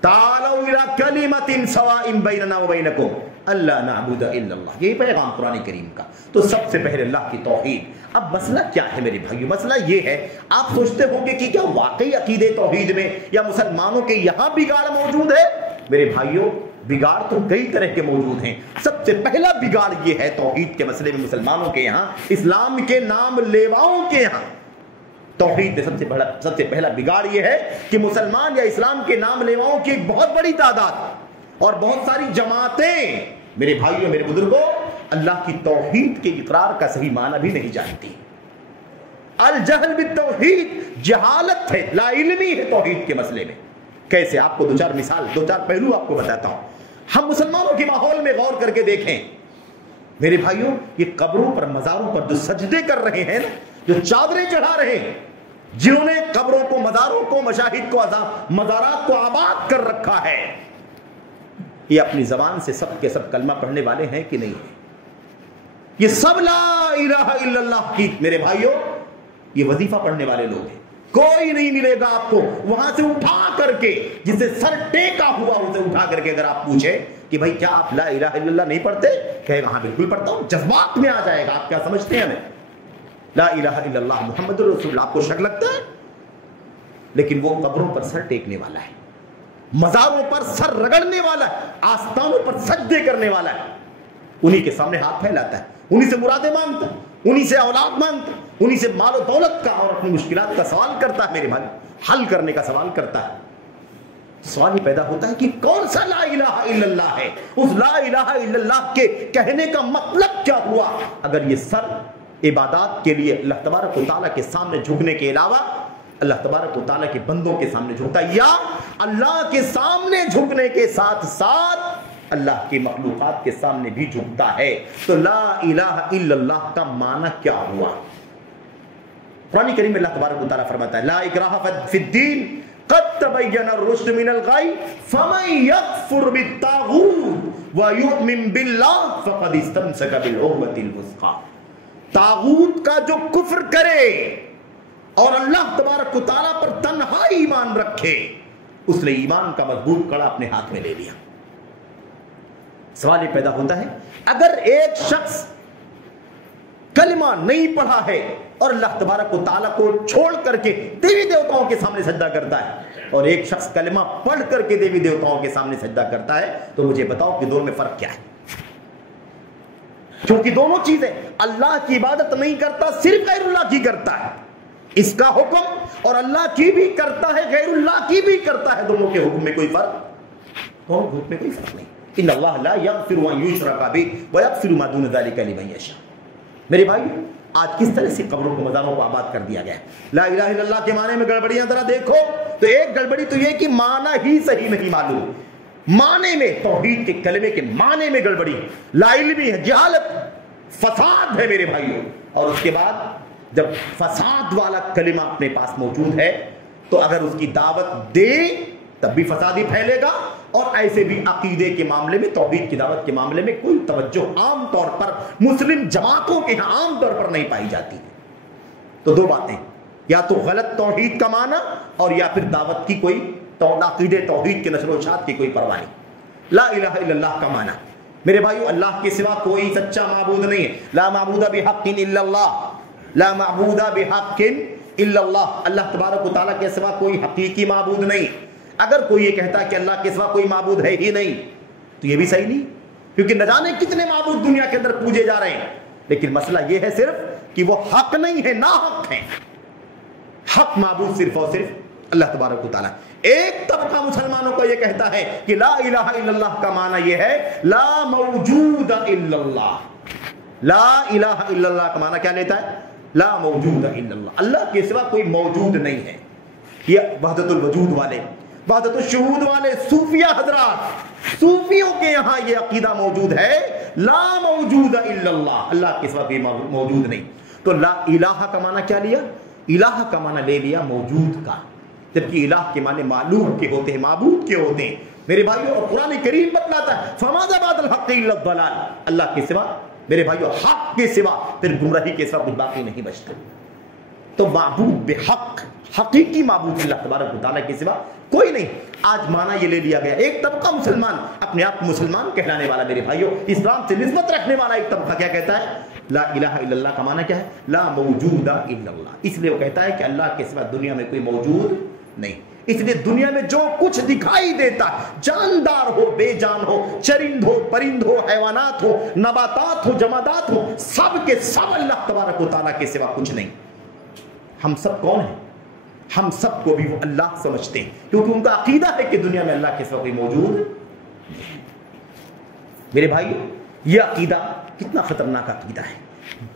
تعالوا الی کلمۃ سواء بیننا وبینکم اللہ نعبد الا اللہ، یہی پیغام قرآن کریم کا۔ تو سب سے پہلے اللہ کی توحید۔ اب مسئلہ کیا ہے میرے بھائیو؟ مسئلہ یہ ہے، آپ سوچتے ہوں گے کہ کیا واقعی عقیدے توحید میں یا مسلمانوں کے یہاں بگاڑ موجود ہے؟ میرے بھائیو بگاڑ تو کئی طرح کے موجود ہیں. سب سے پہلا بگاڑ یہ ہے توحید کے مسئلے میں مسلمانوں کے یہاں, اسلام کے نام لیواؤں کے یہاں توحید میں سب سے پہلا بگاڑ یہ ہے کہ مسلمان یا اسلام کے نام لیواؤں کی ایک بہت بڑی تعداد اور بہت ساری جماعتیں میرے بھائیوں میرے بزرگوں اللہ کی توحید کے اقرار کا صحیح معنی بھی نہیں جانتی. الجہل بالتوحید جہالت ہے, لا علمی ہے توحید کے مسئلے میں. کیسے؟ آپ کو دو چار پہلو آپ کو بتاتا ہوں. ہم مسلمانوں کے ماحول میں غور کر کے دیکھیں میرے بھائیوں, یہ قبروں پر مزاروں پر جو سجدے کر رہے ہیں نا, جو چادریں چڑھا رہے ہیں, جنہوں نے قبروں کو مزاروں کو مشاہد کو مزارات کو آباد کر رکھا ہے, یہ اپنی زبان سے سب کے سب کلمہ پڑھنے والے ہیں کہ نہیں ہیں؟ یہ سب لا الہ الا اللہ کی میرے بھائیوں یہ وظیفہ پڑھنے والے لوگ ہیں. کوئی نہیں ملے گا آپ کو وہاں سے اٹھا کر کے, جسے سر ٹیکا ہوا اسے اٹھا کر کے اگر آپ پوچھیں کہ بھائی کیا آپ لا الہ الا اللہ نہیں پڑھتے, کہے گا ہاں بالکل پڑھتا ہوں. جذبات میں آ جائے گا. آپ کیا سمجھتے ہیں ہمیں لا الہ الا اللہ محمد رسول اللہ؟ آپ کو شک لگتا ہے؟ لیکن وہ قبروں پر سر ٹیکنے والا ہے, مزاروں پر سر رگڑنے والا ہے, آستانوں پر سجدے کرنے والا ہے. انہی کے سامنے ہاتھ پھیلاتا ہے, انہی سے مرادیں مانگتا ہے, انہی سے اولاد مانگتا ہے, انہی سے مال و دولت کا اور اپنی مشکلات کا سوال کرتا ہے. میرے بھائی حل کرنے کا سوال کرتا ہے. سوال یہ پیدا ہوتا ہے کہ کون سا لا الہ الا اللہ ہے؟ اس لا الہ الا اللہ کے کہنے کا مطلب کیا ہوا؟ اگر یہ سر عبادات کے لیے اللہ تبارک و تعالیٰ کے سامنے جھکنے کے علاوہ اللہ تبارک و تعالیٰ کے بندوں کے سامنے جھکتا ہے, یا اللہ کے سامنے جھکنے کے ساتھ ساتھ اللہ کی مخلوقات کے سامنے بھی جھکتا ہے, تو لا الہ الا اللہ کا معنی کیا ہوا؟ قرآن کریم میں اللہ تبارک و تعالیٰ فرماتا ہے لا اکراہ فی الدین قد تبین الرشد من الغی فمن یکفر بالطاغوت ویؤمن باللہ فقد استمسک بالعروۃ الوثقی. طاغوت کا جو کفر کرے اور اللہ تبارک و تعالیٰ پر تنہا ایمان رکھے, اس نے ایمان کا مضبوط کڑا اپنے ہاتھ میں لے لیا. سوال یہ پیدا ہوتا ہے اگر ایک شخص کلمہ نہیں پڑھا ہے اور اللہ تبارک و تعالیٰ کو چھوڑ کر کے دیوی دیوتاؤں کے سامنے سجدہ کرتا ہے, اور ایک شخص کلمہ پڑھ کر کے دیوی دیوتاؤں کے سامنے سجدہ کرتا ہے, تو مجھے بتاؤ کہ دونوں میں فرق کیا ہے؟ کیونکہ دونوں چیزیں اللہ کی عبادت نہیں کرتا, صرف غیر اللہ کی کرتا ہے. اس کا حکم اور اللہ کی بھی کرتا ہے, غیر اللہ کی بھی کرتا ہے. دونوں کے حکم میں کوئی فرق, دونوں کے حکم میں کوئی فرق نہیں. ان اللہ لا یغفر ان یشرک بہ ویغفر ما دون ذلک لمن یشاء. میرے بھائی آج کس طرح سے قبروں کو مزاروں کو آباد کر دیا گیا ہے. لا الہ الا اللہ کے معنی میں گڑبڑیاں ذرا دیکھو تو ایک گڑبڑی تو یہ کہ معنی ہی صحیح نہیں معلوم. معنی میں توحید کے کلمے کے معنی میں گڑبڑی, لا علمی ہے, جہالت, فساد ہے میرے بھائیوں. اور اس کے بعد جب فساد والا کلمہ اپنے پاس موجود ہے تو اگر اس کی دعوت دے تب بھی فساد ہی پھیلے گا, اور ایسے بھی عقیدے کے معاملے میں توحید کی دعوت کے معاملے میں کوئی توجہ عام طور پر مسلم جماعتوں کے یہاں عام طور پر نہیں پائی جاتی. تو دو باتیں, یا تو غلط توحید کا معنی اور یا پھر دعوت کی کوئی عقیدے توحید کے نشر و اشاعت کی کوئی پرواہ نہیں. لا الہ الا اللہ کا معنی میرے بھائیو اللہ کے سوا کوئی سچا معبود نہیں ہے. لا معبود بحق الا اللہ, لا معبود بحق الا اللہ. اللہ تبارک و تعالیٰ کے سوا کوئی حقیقی معبود نہیں. اگر کوئی یہ کہتا ہے کہ اللہ کے سوا کوئی معبود ہے ہی نہیں تو یہ بھی صحیح نہیں, کیونکہ نہ جانے کتنے معبود دنیا کے اندر پوجے جا رہے ہیں. لیکن مسئلہ یہ ہے صرف کہ وہ حق نہیں ہے, ناحق ہیں. حق معبود صرف اور صرف اللہ تبارک و تعالیٰ. ایک طبقہ مسلمانوں کو یہ کہتا ہے کہ لا الہ الا اللہ کا معنی یہ ہے لا موجود الا اللہ. لا الہ الا اللہ کا معنی کیا لیتا ہے؟ لا موجود الا اللہ, اللہ کے سوا کوئی موجود نہیں ہے. یہ وحدت الوجود والے, وحدت الشہود والے صوفیہ حضرات, صوفیوں کے یہاں یہ عقیدہ موجود ہے لا موجود الا اللہ, اللہ کے سوا کوئی موجود نہیں. تو لا الہ کا معنی کیا لیا؟ الہ کا معنی لے لیا موجود کا, جبکہ الہ کے معنی معلوم کے ہوتے ہیں, معبود کے ہوتے ہیں میرے بھائیوں. اور قرآن کریم بتلاتا ہے فماذا بعد الحق الا الضلال, اللہ کے سوا میرے بھائیوں حق کے سوا پھر گمراہی کے سوا کچھ باقی نہیں بچتا. تو معبود بحق, حقیقی معبود اللہ تبارک و تعالیٰ کے سوا کوئی نہیں. آج معنی یہ لے لیا گیا, ایک طبقہ مسلمان اپنے آپ کو مسلمان کہلانے والا میرے بھائیوں, اسلام سے نسبت رکھنے والا ایک طبقہ کیا کہتا ہے؟ لا الہ الا اللہ کا معنی کیا ہے؟ لا موجود الا اللہ. اس لیے وہ کہتا ہے کہ اللہ کے سوا دنیا میں کوئی موجود نہیں. اس لیے دنیا میں جو کچھ دکھائی دیتا ہے، جاندار ہو بے جان ہو، چرند ہو پرند ہو، حیوانات ہو، نباتات ہو، جمادات ہو، سب کے سب اللہ تبارک و تعالیٰ کے سوا کچھ نہیں۔ ہم سب کون ہیں؟ ہم سب کو بھی وہ اللہ سمجھتے ہیں، کیونکہ ان کا عقیدہ ہے کہ دنیا میں اللہ کے سوا کوئی موجود نہیں۔ میرے بھائیو، یہ عقیدہ کتنا خطرناک عقیدہ ہے،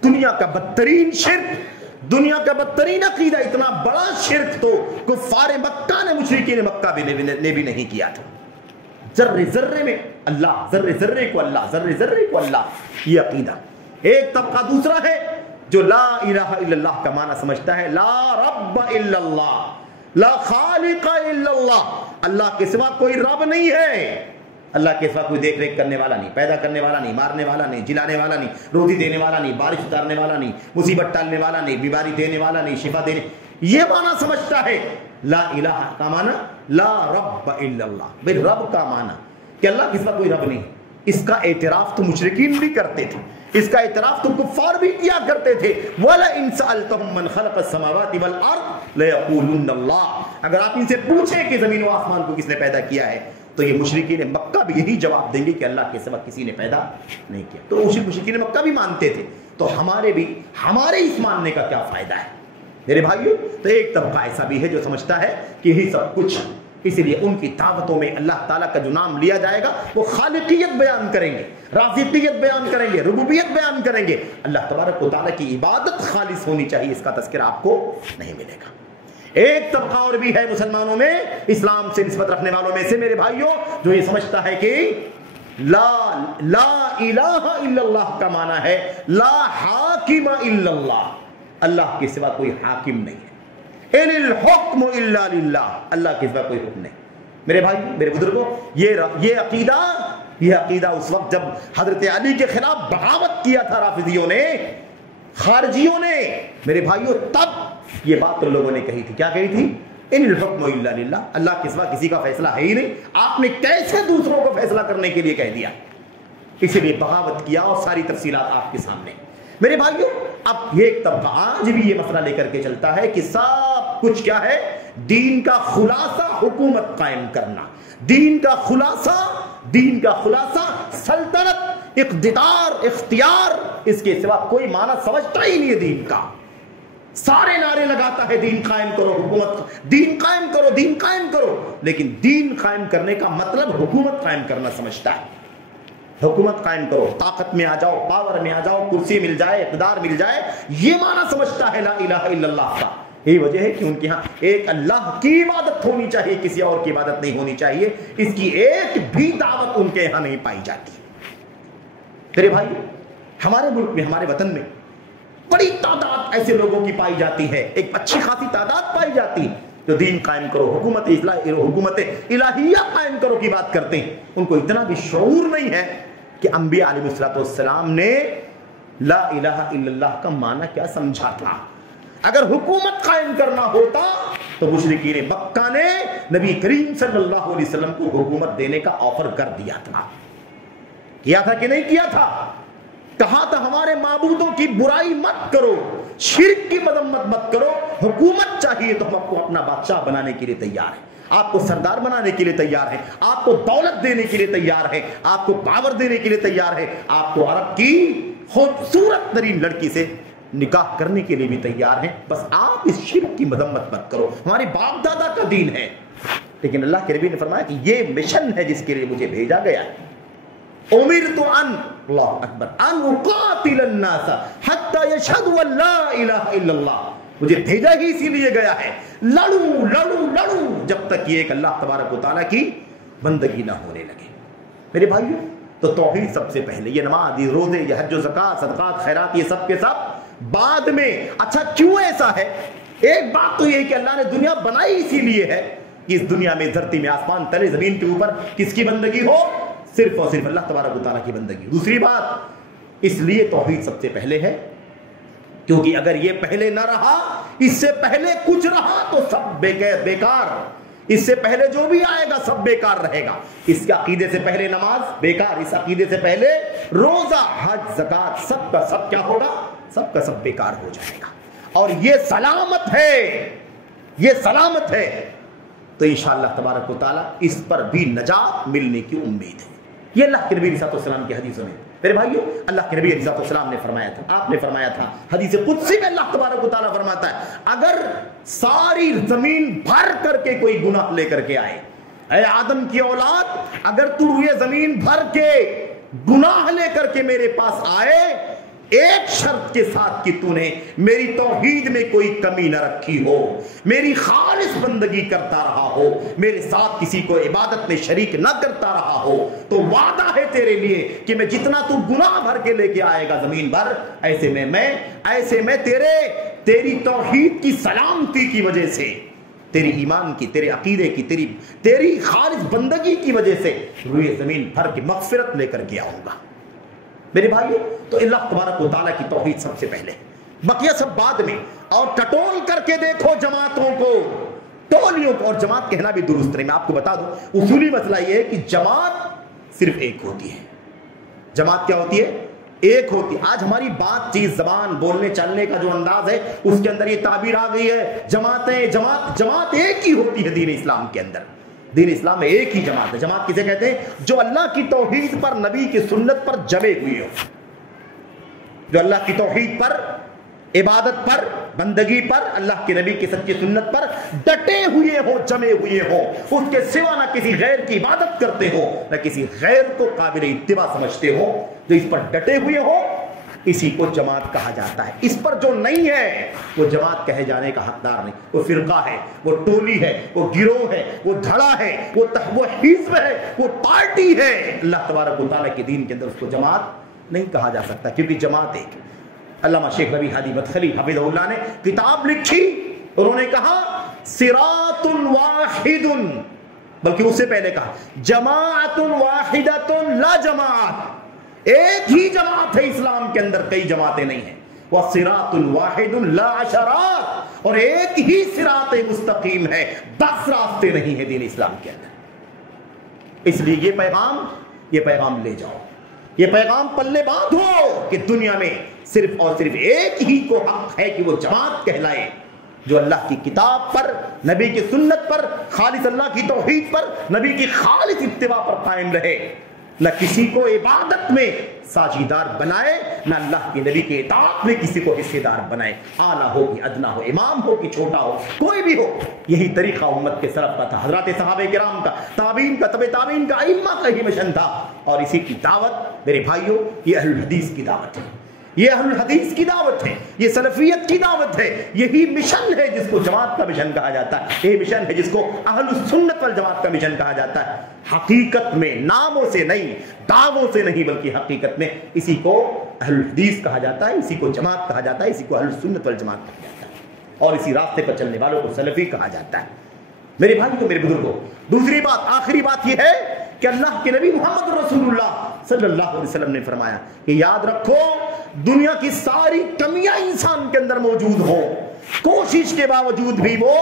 دنیا کا بدترین شرک، دنیا کا بدترین عقیدہ، اتنا بڑا شرک تو کفار مکہ نے، مشرکین مکہ نے بھی نہیں کیا تھا۔ ذرے ذرے میں اللہ، ذرے ذرے کو اللہ، ذرے ذرے کو اللہ، یہ عقیدہ۔ ایک طبقہ دوسرا ہے جو لا الہ الا اللہ کا معنی سمجھتا ہے، لا رب الا اللہ، لا خالق الا اللہ، اللہ کے سوا کوئی رب نہیں ہے، اللہ کے سوا کوئی دیکھ ریکھ کرنے والا نہیں، پیدا کرنے والا نہیں، مارنے والا نہیں، جلانے والا نہیں، روزی دینے والا نہیں، بارش اتارنے والا نہیں، مصیبت ٹالنے والا نہیں، بیماری دینے والا نہیں، شفا دینے، یہ معنی سمجھتا ہے۔ لا الہ کا معنی لا رب الا اللہ، بھئی رب کا معنی کہ اللہ کے سوا کوئی رب نہیں۔ اس کا اعتراف تو مشرکین بھی کرتے تھے، اس کا اعتراف تو کفار بھی کیا کرتے تھے۔ وَلَئِن سَأَلْتَهُم مَّنْ خَلَقَ السَّمَاوَاتِ وَالْأَرْضَ لَيَقُولُنَّ اللَّهُ، اگر آپ ان سے پوچھیں کہ زمین و آسمان کو کس نے پیدا کیا ہے تو یہ مشرکین مکہ بھی یہی جواب دیں گے کہ اللہ کے سوا کسی نے پیدا نہیں کیا۔ تو مشرکین مکہ بھی مانتے تھے، تو ہمارے اس ماننے کا کیا فائدہ ہے میرے بھائیو؟ تو ایک طبقہ ایسا بھی ہے جو سمجھتا ہے کہ یہی سب کچھ، اس لیے ان کی دعوتوں میں اللہ تعالیٰ کا جو نام لیا جائے گا وہ خالقیت بیان کریں گے، رازقیت بیان کریں گے، ربوبیت بیان کریں گے۔ اللہ تبارک و تعالیٰ کی عبادت خالص ہونی چاہیے، اس کا تذکرہ آپ کو نہیں ملے گا۔ ایک طبقہ اور بھی ہے مسلمانوں میں، اسلام سے نسبت رکھنے والوں میں سے میرے بھائیوں، جو یہ سمجھتا ہے کہ لا الہ الا اللہ کا معنی ہے لا حاکم الا اللہ، اللہ کے سوا کوئی حاکم نہیں ہے، ان الحکم الا للہ، اللہ کے سوا کوئی حکم نہیں۔ میرے بھائی، میرے بزرگوں، یہ عقیدہ اس وقت جب حضرت علی کے خلاف بغاوت کیا تھا رافضیوں نے، خارجیوں نے، میرے بھائیوں، تب یہ بات تو لوگوں نے کہی تھی، کیا کہی تھی؟ ان الحکم الا للہ، اللہ کے سوا کسی کا فیصلہ ہے ہی نہیں، آپ نے کیسے دوسروں کو فیصلہ کرنے کے لیے کہہ دیا؟ اسی لیے بغاوت کیا، اور ساری تفصیلات آپ کے سامنے۔ میرے بھائیوں، اب یہ ایک طبقہ آج بھی یہ مسئلہ لے کر کے چلتا ہے کہ سب کچھ کیا ہے؟ دین کا خلاصہ حکومت قائم کرنا، دین کا خلاصہ سلطنت، اقتدار، اختیار، اس کے سوا کوئی معنی سمجھتا ہی نہیں ہے دین کا۔ سارے نعرے لگاتا ہے دین قائم کرو، حکومت، دین قائم کرو، دین قائم کرو، لیکن دین قائم کرنے کا مطلب حکومت قائم کرنا سمجھتا ہے۔ حکومت قائم کرو، طاقت میں آ جاؤ، پاور میں آ جاؤ، کرسی مل جائے، اقتدار مل جائے، یہ معنی سمجھتا ہے لا الہ الا اللہ کا۔ یہی وجہ ہے کہ ان کے ہاں ایک اللہ کی عبادت ہونی چاہیے، کسی اور کی عبادت نہیں ہونی چاہیے، اس کی ایک بھی دعوت ان کے یہاں نہیں پائی جاتی۔ میرے بھائی، ہمارے ملک میں، ہمارے وطن میں بڑی تعداد ایسے لوگوں کی پائی جاتی ہے، ایک اچھی خاصی تعداد پائی جاتی ہے جو دین قائم کرو، حکومت الہیہ قائم کرو کی بات کرتے ہیں۔ ان کو اتنا بھی شعور نہیں ہے کہ انبیاء علیہ السلام نے لا الہ الا اللہ کا معنی کیا سمجھا تھا۔ اگر حکومت قائم کرنا ہوتا تو مشرکین مکہ نے نبی کریم صلی اللہ علیہ وسلم کو حکومت دینے کا آفر کر دیا تھا، کیا تھا کہ نہیں کیا تھا؟ کہا تھا ہمارے معبودوں کی برائی مت کرو، شرک کی مذمت مت کرو، حکومت چاہیے تو ہم آپ کو اپنا بادشاہ بنانے کے لیے تیار ہیں، آپ کو سردار بنانے کے لیے تیار ہیں، آپ کو دولت دینے کے لیے تیار ہے، آپ کو پاور دینے کے لیے تیار ہے، آپ کو عرب کی خوبصورت ترین لڑکی سے نکاح کرنے کے لیے بھی تیار ہیں، بس آپ اس شرک کی مذمت مت کرو، ہمارے باپ دادا کا دین ہے۔ لیکن اللہ کے نبی نے فرمایا کہ یہ مشن ہے جس کے لیے مجھے بھیجا گیا ہے، امرت ان، اللہ اکبر، ان اقاتل الناس حتی یشہدوا ان لا الہ الا اللہ، مجھے بھیجا ہی اسی لیے گیا ہے، لڑوں لڑوں لڑوں جب تک یہ ایک اللہ تبارک و تعالیٰ کی بندگی نہ ہونے لگے۔ میرے بھائیو، تو توحید سب سے پہلے، یہ نماز، یہ روزے، یہ حج و زکوٰۃ، صدقات، خیرات، یہ سب کے سب بعد میں۔ اچھا کیوں ایسا ہے؟ ایک بات تو یہ ہے کہ اللہ نے دنیا بنائی اسی لیے ہے کہ اس دنیا میں، دھرتی میں، آسمان تلے، زمین کے اوپر کس کی بندگی ہو؟ صرف اور صرف اللہ تبارک و تعالیٰ کی بندگی۔ دوسری بات، اس لیے توحید سب سے پہلے ہے کیونکہ اگر یہ پہلے نہ رہا، اس سے پہلے کچھ رہا تو سب بیکار، اس سے پہلے جو بھی آئے گا سب بیکار رہے گا۔ اس کے عقیدے سے پہلے نماز بیکار، اس عقیدے سے پہلے روزہ، حج، زکوٰۃ، سب کا سب کیا ہوگا؟ سب کا سب بیکار ہو جائے گا۔ اور یہ سلامت ہے، یہ سلامت ہے۔ تو انشاءاللہ تبارک و تعالیٰ اس پر بھی نجات ملنے کی امید ہے۔ یہ اللہ کے نبی علیہ السلام کی حدیثوں میں میرے بھائیو اللہ کے نبی علیہ السلام نے فرمایا تھا، آپ نے فرمایا تھا، حدیث قدسی میں اللہ تبارک و تعالیٰ فرماتا ہے اگر ساری زمین بھر کر کے کوئی گناہ لے کر کے آئے، اے آدم کی اولاد اگر تو یہ زمین بھر کے گناہ لے کر کے میرے پاس آئے، ایک شرط کے ساتھ کہ تو نے میری توحید میں کوئی کمی نہ رکھی ہو، میری خالص بندگی کرتا رہا ہو، میرے ساتھ کسی کو عبادت میں شریک نہ کرتا رہا ہو، تو وعدہ ہے تیرے لیے کہ میں جتنا تو گناہ بھر کے لے کے آئے گا زمین بھر، ایسے میں تیری توحید کی سلامتی کی وجہ سے، تیری ایمان کی، تیرے عقیدے کی، تیری خالص بندگی کی وجہ سے روئے زمین بھر کی مغفرت لے کر کے آؤں گا۔ میرے بھائیو تو اللہ تبارک و تعالیٰ کی توحید سب سے پہلے، بقیہ سب بعد میں۔ اور ٹٹول کر کے دیکھو جماعتوں کو، ٹولیوں کو، اور جماعت کہنا بھی درست نہیں۔ میں آپ کو بتا دوں اصولی مسئلہ یہ ہے کہ جماعت صرف ایک ہوتی ہے۔ جماعت کیا ہوتی ہے؟ ایک ہوتی ہے۔ آج ہماری بات چیت، زبان، بولنے چلنے کا جو انداز ہے اس کے اندر یہ تعبیر آ گئی ہے جماعت ایک ہی ہوتی ہے دین اسلام کے اندر۔ دین اسلام میں ایک ہی جماعت ہے۔ جماعت کسے کہتے ہیں؟ جو اللہ کی توحید پر، نبی کی سنت پر جمے ہوئے ہو، جو اللہ کی توحید پر، عبادت پر، بندگی پر، اللہ کے نبی کی سچی سنت پر ڈٹے ہوئے ہوں، جمے ہوئے ہوں، اس کے سوا نہ کسی غیر کی عبادت کرتے ہو، نہ کسی غیر کو قابل اتباع سمجھتے ہو، جو اس پر ڈٹے ہوئے ہو، اسی کو جماعت کہا جاتا ہے۔ اس پر جو نہیں ہے وہ جماعت کہے جانے کا حقدار نہیں، وہ فرقہ ہے، وہ ٹولی ہے، وہ گروہ ہے، وہ دھڑا ہے، وہ حزب ہے، وہ پارٹی ہے۔ اللہ تبارک و تعالیٰ کے دین کے اندر اس کو جماعت نہیں کہا جا سکتا، کیونکہ جماعت ایک ہے۔ علامہ شیخ ربیع ہادی مدخلی حفظہ اللہ نے کتاب لکھی، انہوں نے کہا صراط واحد، بلکہ اس سے پہلے کہا جماعت واحدۃ لا جماعت، ایک ہی جماعت ہے اسلام کے اندر، کئی جماعتیں نہیں ہیں۔ وصراط واحد لا عشرات، اور ایک ہی صراط مستقیم ہے، 10 راستے نہیں ہیں دین اسلام کے اندر۔ اس لیے یہ پیغام لے جاؤ، یہ پیغام پلے باندھو کہ دنیا میں صرف اور صرف ایک ہی کو حق ہے کہ وہ جماعت کہلائے، جو اللہ کی کتاب پر، نبی کی سنت پر، خالص اللہ کی توحید پر، نبی کی خالص اتباع پر قائم رہے، نہ کسی کو عبادت میں ساجیدار بنائے، نہ اللہ کے نبی کے اطاعت میں کسی کو حصے دار بنائے، اعلیٰ ہو کہ ادنا ہو، امام ہو کہ چھوٹا ہو، کوئی بھی ہو۔ یہی طریقہ امت کے سلف کا تھا، حضرات صحابہ کرام کا، تابعین کا، تبع تابعین کا، ائمہ کا ہی مشن تھا۔ اور اسی کی دعوت میرے بھائیوں، یہ اہل الحدیث کی دعوت ہے، یہ اہل الحدیث کی دعوت ہے، یہ سلفیت کی دعوت ہے۔ یہی مشن ہے جس کو جماعت کا مشن کہا جاتا ہے، یہی مشن ہے جس کو اہل السنت والجماعت کا مشن کہا جاتا ہے۔ حقیقت میں ناموں سے نہیں، دعووں سے نہیں، بلکہ حقیقت میں اسی کو اہل الحدیث کہا جاتا ہے، اسی کو جماعت کہا جاتا ہے، اسی کو اہل السنت والجماعت کہا جاتا ہے، اور اسی راستے پر چلنے والوں کو سلفی کہا جاتا ہے۔ میرے بھائی کو، میرے بزرگوں، دوسری بات، آخری بات یہ ہے کہ اللہ کے نبی محمد رسول اللہ صلی اللہ علیہ وسلم نے فرمایا کہ یاد رکھو دنیا کی ساری کمیاں انسان کے اندر موجود ہوں، کوشش کے باوجود بھی وہ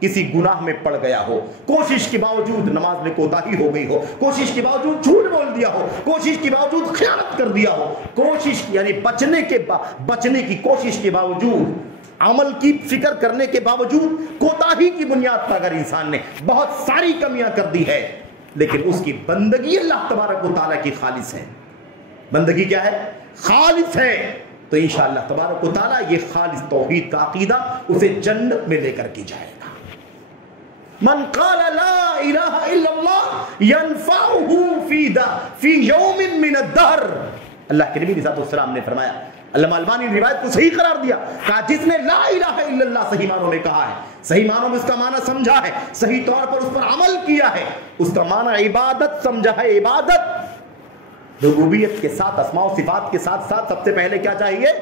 کسی گناہ میں پڑ گیا ہو، کوشش کے باوجود نماز میں کوتاہی ہو گئی ہو، کوشش کے باوجود جھوٹ بول دیا ہو، کوشش کے باوجود خیانت کر دیا ہو، کوشش یعنی بچنے کی کوشش کے باوجود، عمل کی فکر کرنے کے باوجود کوتاہی کی بنیاد پر اگر انسان نے بہت ساری کمیاں کر دی ہے، لیکن اس کی بندگی اللہ تبارک و تعالیٰ کی خالص ہے، بندگی کیا ہے؟ خالص ہے، تو انشاءاللہ تبارک و تعالیٰ یہ خالص توحید کا عقیدہ اسے جنت میں لے کر کے جائے گا۔ من قال لا الہ الا اللہ ينفعه فی یوم من الدہر، اللہ کے نبی علیہ السلام نے فرمایا، علامہ البانی نے روایت کو صحیح قرار دیا، کہا جس نے لا الہ الا اللہ صحیح معنوں میں کہا ہے، صحیح معنوں میں اس کا معنی سمجھا ہے، صحیح طور پر اس پر عمل کیا ہے، اس کا معنی عبادت سمجھا ہے، عبادت ربوبیت کے ساتھ، اسماء و صفات کے ساتھ ساتھ سب سے پہلے کیا چاہیے؟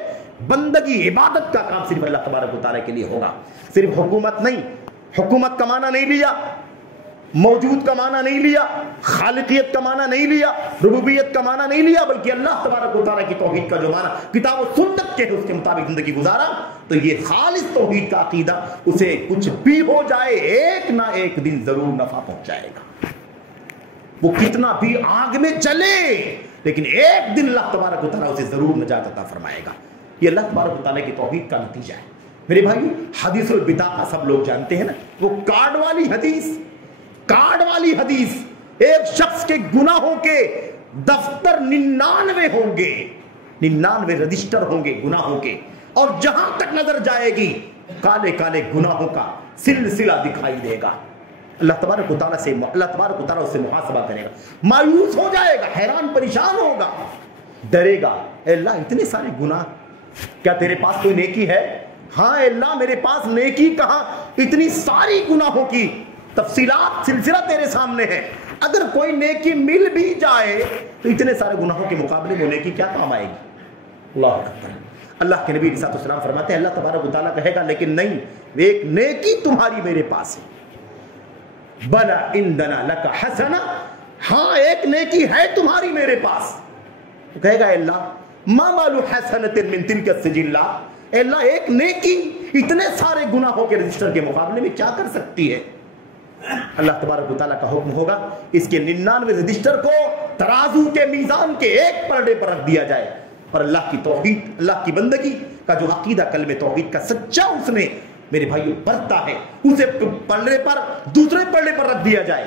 بندگی، عبادت کا کام صرف اللہ تبارک و تعالیٰ کے لیے ہوگا، صرف حکومت نہیں، حکومت کا معنی نہیں لیا، موجود کا معنی نہیں لیا، خالقیت کا معنی نہیں لیا، ربوبیت کا معنی نہیں لیا، بلکہ اللہ تبارک و تعالیٰ کی توحید کا جو معنی کتاب و سنت کے اس کے مطابق زندگی گزارا، تو یہ خالص توحید کا عقیدہ اسے کچھ بھی ہو جائے ایک نہ ایک دن ضرور نفع پہنچائے گا، وہ کتنا بھی آگ میں جلے لیکن ایک دن اللہ تبارک و تعالیٰ اسے ضرور نجات عطا فرمائے گا۔ یہ اللہ تبارک و تعالیٰ کی توحید کا نتیجہ ہے۔ میرے بھائی، حدیث البطاقہ سب لوگ جانتے ہیں نا، وہ کارڈ والی حدیث، کارڈ والی حدیث، ایک شخص کے گناہوں کے دفتر 99 ہوں گے، 99 رجسٹر ہوں گے گناہوں کے، اور جہاں تک نظر جائے گی کالے کالے گناہوں کا سلسلہ دکھائی دے گا۔ اللہ تبارک و تعالیٰ اس سے محاسبہ کرے گا، مایوس ہو جائے گا، حیران پریشان ہوگا، ڈرے گا، اے اللہ اتنے سارے گناہ، کیا تیرے پاس کوئی نیکی ہے؟ ہاں اے اللہ میرے پاس نیکی کہاں، اتنی ساری گناہوں کی تفصیلات سلسلہ تیرے سامنے ہے، اگر کوئی نیکی مل بھی جائے تو اتنے سارے گناہوں کے مقابلے میں نیکی کیا کام آئے گی؟ اللہ اکبر۔ اللہ کے نبی علیہ السلام فرماتے ہیں اللہ تبارک و تعالیٰ کہے گا لیکن نہیں، ایک نیکی تمہاری میرے پاس ہے، بلا عندنا لک حسنہ، ہاں ایک نیکی ہے تمہاری میرے پاس، تو کہے گا اے اللہ ما بال حسنۃ من تلک السجلات، اے اللہ ایک نیکی اتنے سارے گناہوں کے رجسٹر کے مقابلے میں کیا کر سکتی ہے؟ اللہ تبارک و تعالیٰ کا حکم ہوگا اس کے 99 رجسٹر کو ترازو کے میزان کے ایک پلڑے پر رکھ دیا جائے، اور اللہ کی توحید، اللہ کی بندگی کا جو عقیدہ کلمہ توحید کا سچا اس نے میرے بھائیوں برتا ہے، اسے پلڑے پر دوسرے پلڑے پر رکھ دیا جائے،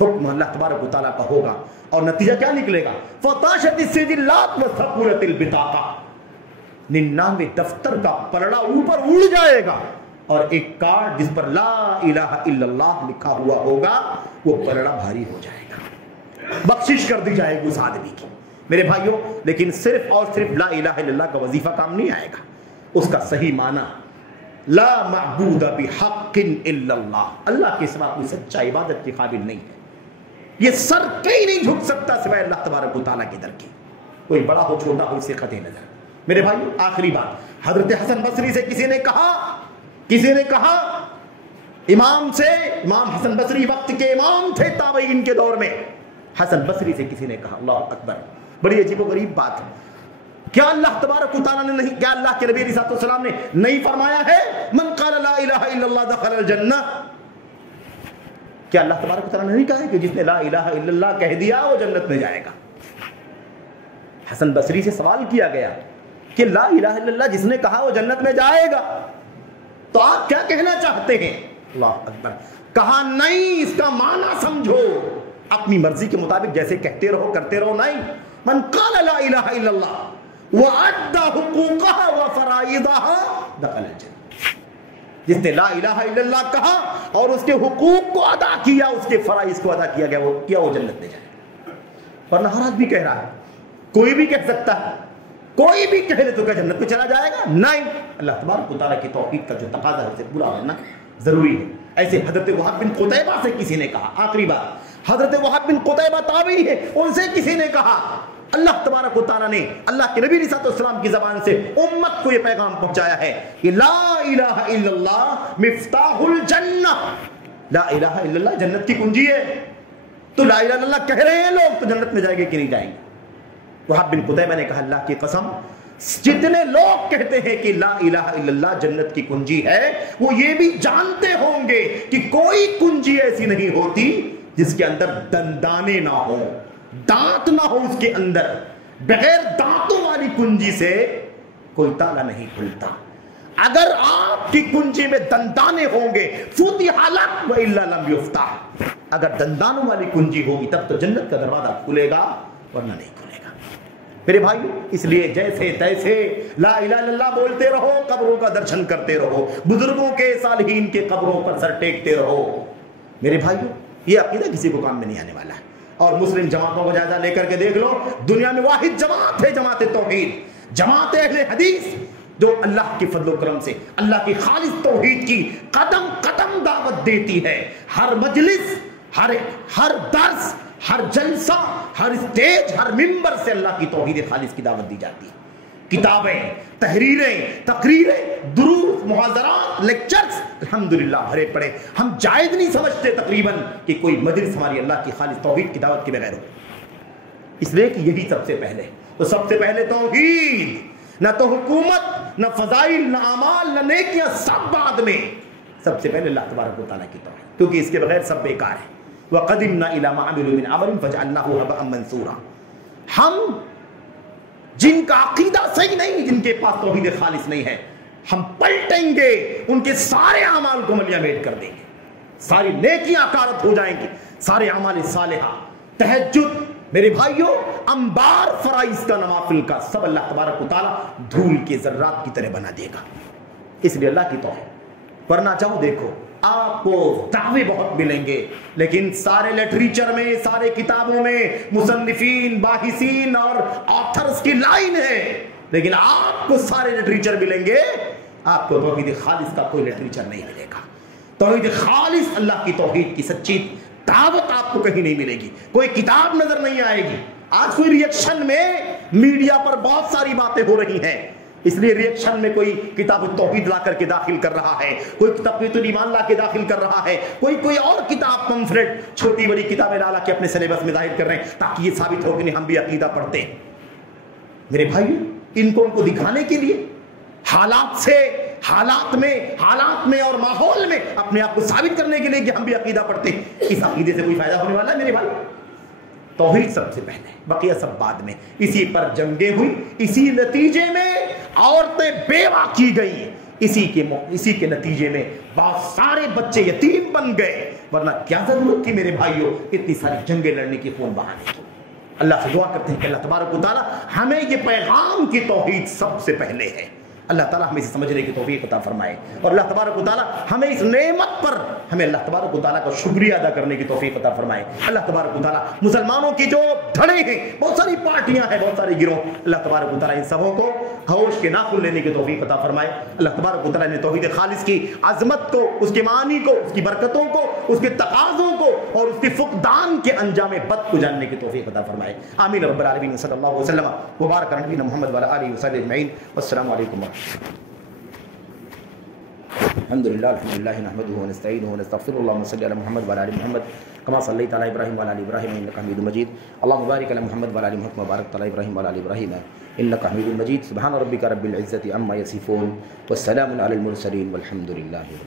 حکم اللہ تبارک و تعالیٰ کا ہوگا، اور نتیجہ کیا نکلے گا؟ فطاشت السجلات وثقلت البطاقہ، 99 دفتر کا پلڑا اوپر اڑ جائے گا، اور ایک کارڈ جس پر لا الہ الا اللہ لکھا ہوا ہوگا وہ پلڑا بھاری ہو جائے گا، بخشش کر دی جائے گی اس آدمی کی۔ میرے بھائیوں لیکن صرف اور صرف لا الہ الا اللہ کا وظیفہ کام نہیں آئے گا، اس کا صحیح معنی لا معبود بحق الا اللہ، اللہ کے سوا کوئی سچا عبادت کے قابل نہیں ہے، یہ سر کہیں نہیں جھک سکتا سوائے اللہ تبارک و تعالیٰ کے در کے، کوئی بڑا ہو چھوٹا ہو اس سے قطع نظر۔ میرے بھائیوں آخری بات، حضرت حسن بصری سے کسی نے کہا امام حسن بصری وقت کے امام تھے تابعین کے دور میں، حسن بصری سے کسی نے کہا، اللہ اکبر، بڑی عجیب و غریب بات ہے، کیا اللہ تبارک و تعالیٰ نے نہیں، کیا اللہ کے نبی علیہ السلام نے نہیں فرمایا ہے من قال لا الہ الا اللہ دخل الجنہ؟ کیا اللہ تبارک و تعالیٰ نے نہیں کہا ہے کہ جس نے لا الہ الا اللہ کہہ دیا وہ جنت میں جائے گا؟ حسن بصری سے سوال کیا گیا کہ لا الہ الا اللہ جس نے کہا وہ جنت میں جائے گا، تو آپ کیا کہنا چاہتے ہیں؟ اللہ اکبر، کہا نہیں، اس کا معنی سمجھو، اپنی مرضی کے مطابق جیسے کہتے رہو کرتے رہو، نہیں، من قال لا الہ الا اللہ وَأَدَّى حُقُوقَهَا وَفَرَائِضَهَا دَخَلَ الْجَنَّةَ، جس نے لا الہ الا اللہ کہا اور اس کے حقوق کو ادا کیا، اس کے فرائض کو ادا کیا گیا، وہ جنت میں جائے گا۔ ورنہ ہر آدمی کہہ رہا ہے، کوئی بھی کہہ سکتا ہے، کوئی بھی کہہ لے تو کیا جنت میں چلا جائے گا؟ نہیں، اللہ تبارک و تعالیٰ کی توحید کا جو تقاضا ہے اسے پورا ہونا ضروری ہے۔ ایسے حضرت وہب بن قتیبہ سے کسی نے کہا، آخری بات، حضرت وہب بن قتیبہ تابعی ہے، ان سے کسی نے کہا، اللہ تبارک و تعالیٰ نے اللہ کے نبی علیہ السلام کی زبان سے امت کو یہ پیغام پہنچایا ہے کہ لا الہ الا اللہ مفتاح الجنہ، لا الہ الا اللہ جنت کی کنجی ہے، تو لا الہ الا اللہ کہہ رہے ہیں لوگ تو جنت میں جائیں گے کہ نہیں جائیں گے؟ وہب بن قتیبہ نے کہا اللہ کی قسم، جتنے لوگ کہتے ہیں کہ لا الہ الا اللہ جنت کی کنجی ہے، وہ یہ بھی جانتے ہوں گے کہ کوئی کنجی ایسی نہیں ہوتی جس کے اندر دندانے نہ ہو، دانت نہ ہو اس کے اندر، بغیر دانتوں والی کنجی سے کوئی تالا نہیں کھلتا۔ اگر آپ کی کنجی میں دندانے ہوں گے فتح لک والا لم یفتح، اگر دندانوں والی کنجی ہوگی تب تو جنت کا دروازہ کھلے گا ورنہ نہیں کھلے گا۔ میرے بھائی اس لیے جیسے تیسے لا الہ الا اللہ بولتے رہو، قبروں کا درشن کرتے رہو، بزرگوں کے صالحین کے قبروں پر سر ٹیکتے رہو۔ میرے بھائیو یہ عقیدہ کسی کو کام میں نہیں آنے والا ہے، اور مسلم جماعتوں کو جائزہ لے کر کے دیکھ لو، دنیا میں واحد جماعت ہے جماعت توحید، جماعت اہل حدیث، جو اللہ کے فضل و کرم سے اللہ کی خالص توحید کی قدم قدم دعوت دیتی ہے۔ ہر مجلس، ہر درس، ہر جلسہ، ہر اسٹیج، ہر ممبر سے اللہ کی توحید خالص کی دعوت دی جاتی ہے۔ کتابیں، تحریریں، تقریریں، دروس، محاضرات، لیکچرز الحمدللہ بھرے پڑے، ہم جائز نہیں سمجھتے تقریباً کہ کوئی مجلس ہماری اللہ کی خالص توحید کی دعوت کے بغیر ہو، اس لیے کہ یہی سب سے پہلے، تو سب سے پہلے توحید، نہ تو حکومت، نہ فضائل، نہ اعمال، نہ نیکیاں، سب بعد میں، سب سے پہلے اللہ تبارک و تعالیٰ کی توحید، کیونکہ اس کے بغیر سب بیکار ہے۔ وَقَدِمْنَا إِلَى مَا عَمِلُوا مِنْ عَمَلٍ فَجَعَلْنَاهُ هَبَاءً مَنْثُورًا، ہم جن کا عقیدہ صحیح نہیں، جن کے پاس توحید خالص نہیں ہے، ہم پلٹیں گے، ان کے سارے اعمال کو ملیامیٹ کر دیں گے، ساری نیکیاں اکارت ہو جائیں گی، سارے اعمال صالحہ، تہجد، میرے بھائیوں، انبار فرائض کا، نوافل کا، سب اللہ تبارک و تعالیٰ دھول کے ذرات کی طرح بنا دے گا۔ اس لیے اللہ کی توفیق، ورنہ چاہو دیکھو آپ کو دعوے بہت ملیں گے، لیکن سارے لٹریچر میں، سارے کتابوں میں مصنفین، باحثین اور آتھرز کی لائن ہے، لیکن آپ کو سارے لٹریچر ملیں گے، آپ کو توحید خالص کا کوئی لٹریچر نہیں ملے گا۔ توحید خالص، اللہ کی توحید کی سچی دعوت آپ کو کہیں نہیں ملے گی، کوئی کتاب نظر نہیں آئے گی۔ آج کوئی ریئیکشن میں میڈیا پر بہت ساری باتیں ہو رہی ہیں، اس لیے ریئیکشن میں کوئی کتاب التوحید لا کر کے داخل کر رہا ہے، کوئی تقویۃ الایمان لا کے داخل کر رہا ہے، کوئی اور کتاب پمفلٹ، چھوٹی بڑی کتابیں لا کے اپنے سلیبس میں ظاہر کر رہے ہیں تاکہ یہ ثابت ہو کہ نہیں ہم بھی عقیدہ پڑھتے ہیں۔ میرے بھائی، ان کو دکھانے کے لیے، حالات میں اور ماحول میں اپنے آپ کو ثابت کرنے کے لیے کہ ہم بھی عقیدہ پڑھتے ہیں، اس عقیدے سے کوئی فائدہ ہونے والا ہے میرے بھائی؟ توحید سب سے پہلے، بقیہ سب بعد میں۔ اسی پر جنگیں ہوئی، اسی نتیجے میں عورتیں بیوہ کی گئی، اسی کے نتیجے میں بہت سارے بچے یتیم بن گئے، ورنہ کیا ضرورت تھی میرے بھائیوں اتنی ساری جنگیں لڑنے کی، خون بہانے کی؟ اللہ سے دعا کرتے ہیں کہ اللہ تبارک و تعالیٰ ہمیں یہ پیغام کی توحید سب سے پہلے ہے، اللہ تعالیٰ ہمیں اسے سمجھنے کی توفیق عطا فرمائے، اور اللہ تبارک و تعالیٰ ہمیں اس نعمت پر ہمیں اللہ تبارک و تعالیٰ کا شکریہ ادا کرنے کی توفیق عطا فرمائے۔ اللہ تبارک و تعالیٰ مسلمانوں کی جو دھڑے ہیں، بہت ساری پارٹیاں ہیں، بہت سارے گروہ، اللہ تبارک و تعالیٰ ان سبوں کو ہوش کے ناخن لینے کی توفیق عطا فرمائے۔ اللہ تبارک و تعالیٰ نے توحید خالص کی عظمت کو، اس کے معانی کو، اس کی برکتوں کو، اس کے تقاضوں کو اور اس کے فقدان کے انجام بد کو جاننے کی توفیق عطا فرمائے۔ آمین رب العالمین، صلی اللہ علیہ وسلم وبارک علی نبینا محمد وعلی آلہ وصحبہ اجمعین، والسلام علیکم ورحمۃ اللہ۔ الحمد لله نحمده ونستعينه ونستغفره، اللهم صل على محمد وعلى ال محمد كما صليت على ابراهيم وعلى ال ابراهيم انك حميد مجيد، اللهم بارك على محمد وعلى ال محمد كما باركت على ابراهيم وعلى ال ابراهيم انك حميد مجيد، سبحان ربك رب العزة عما يصفون والسلام على المرسلين والحمد لله۔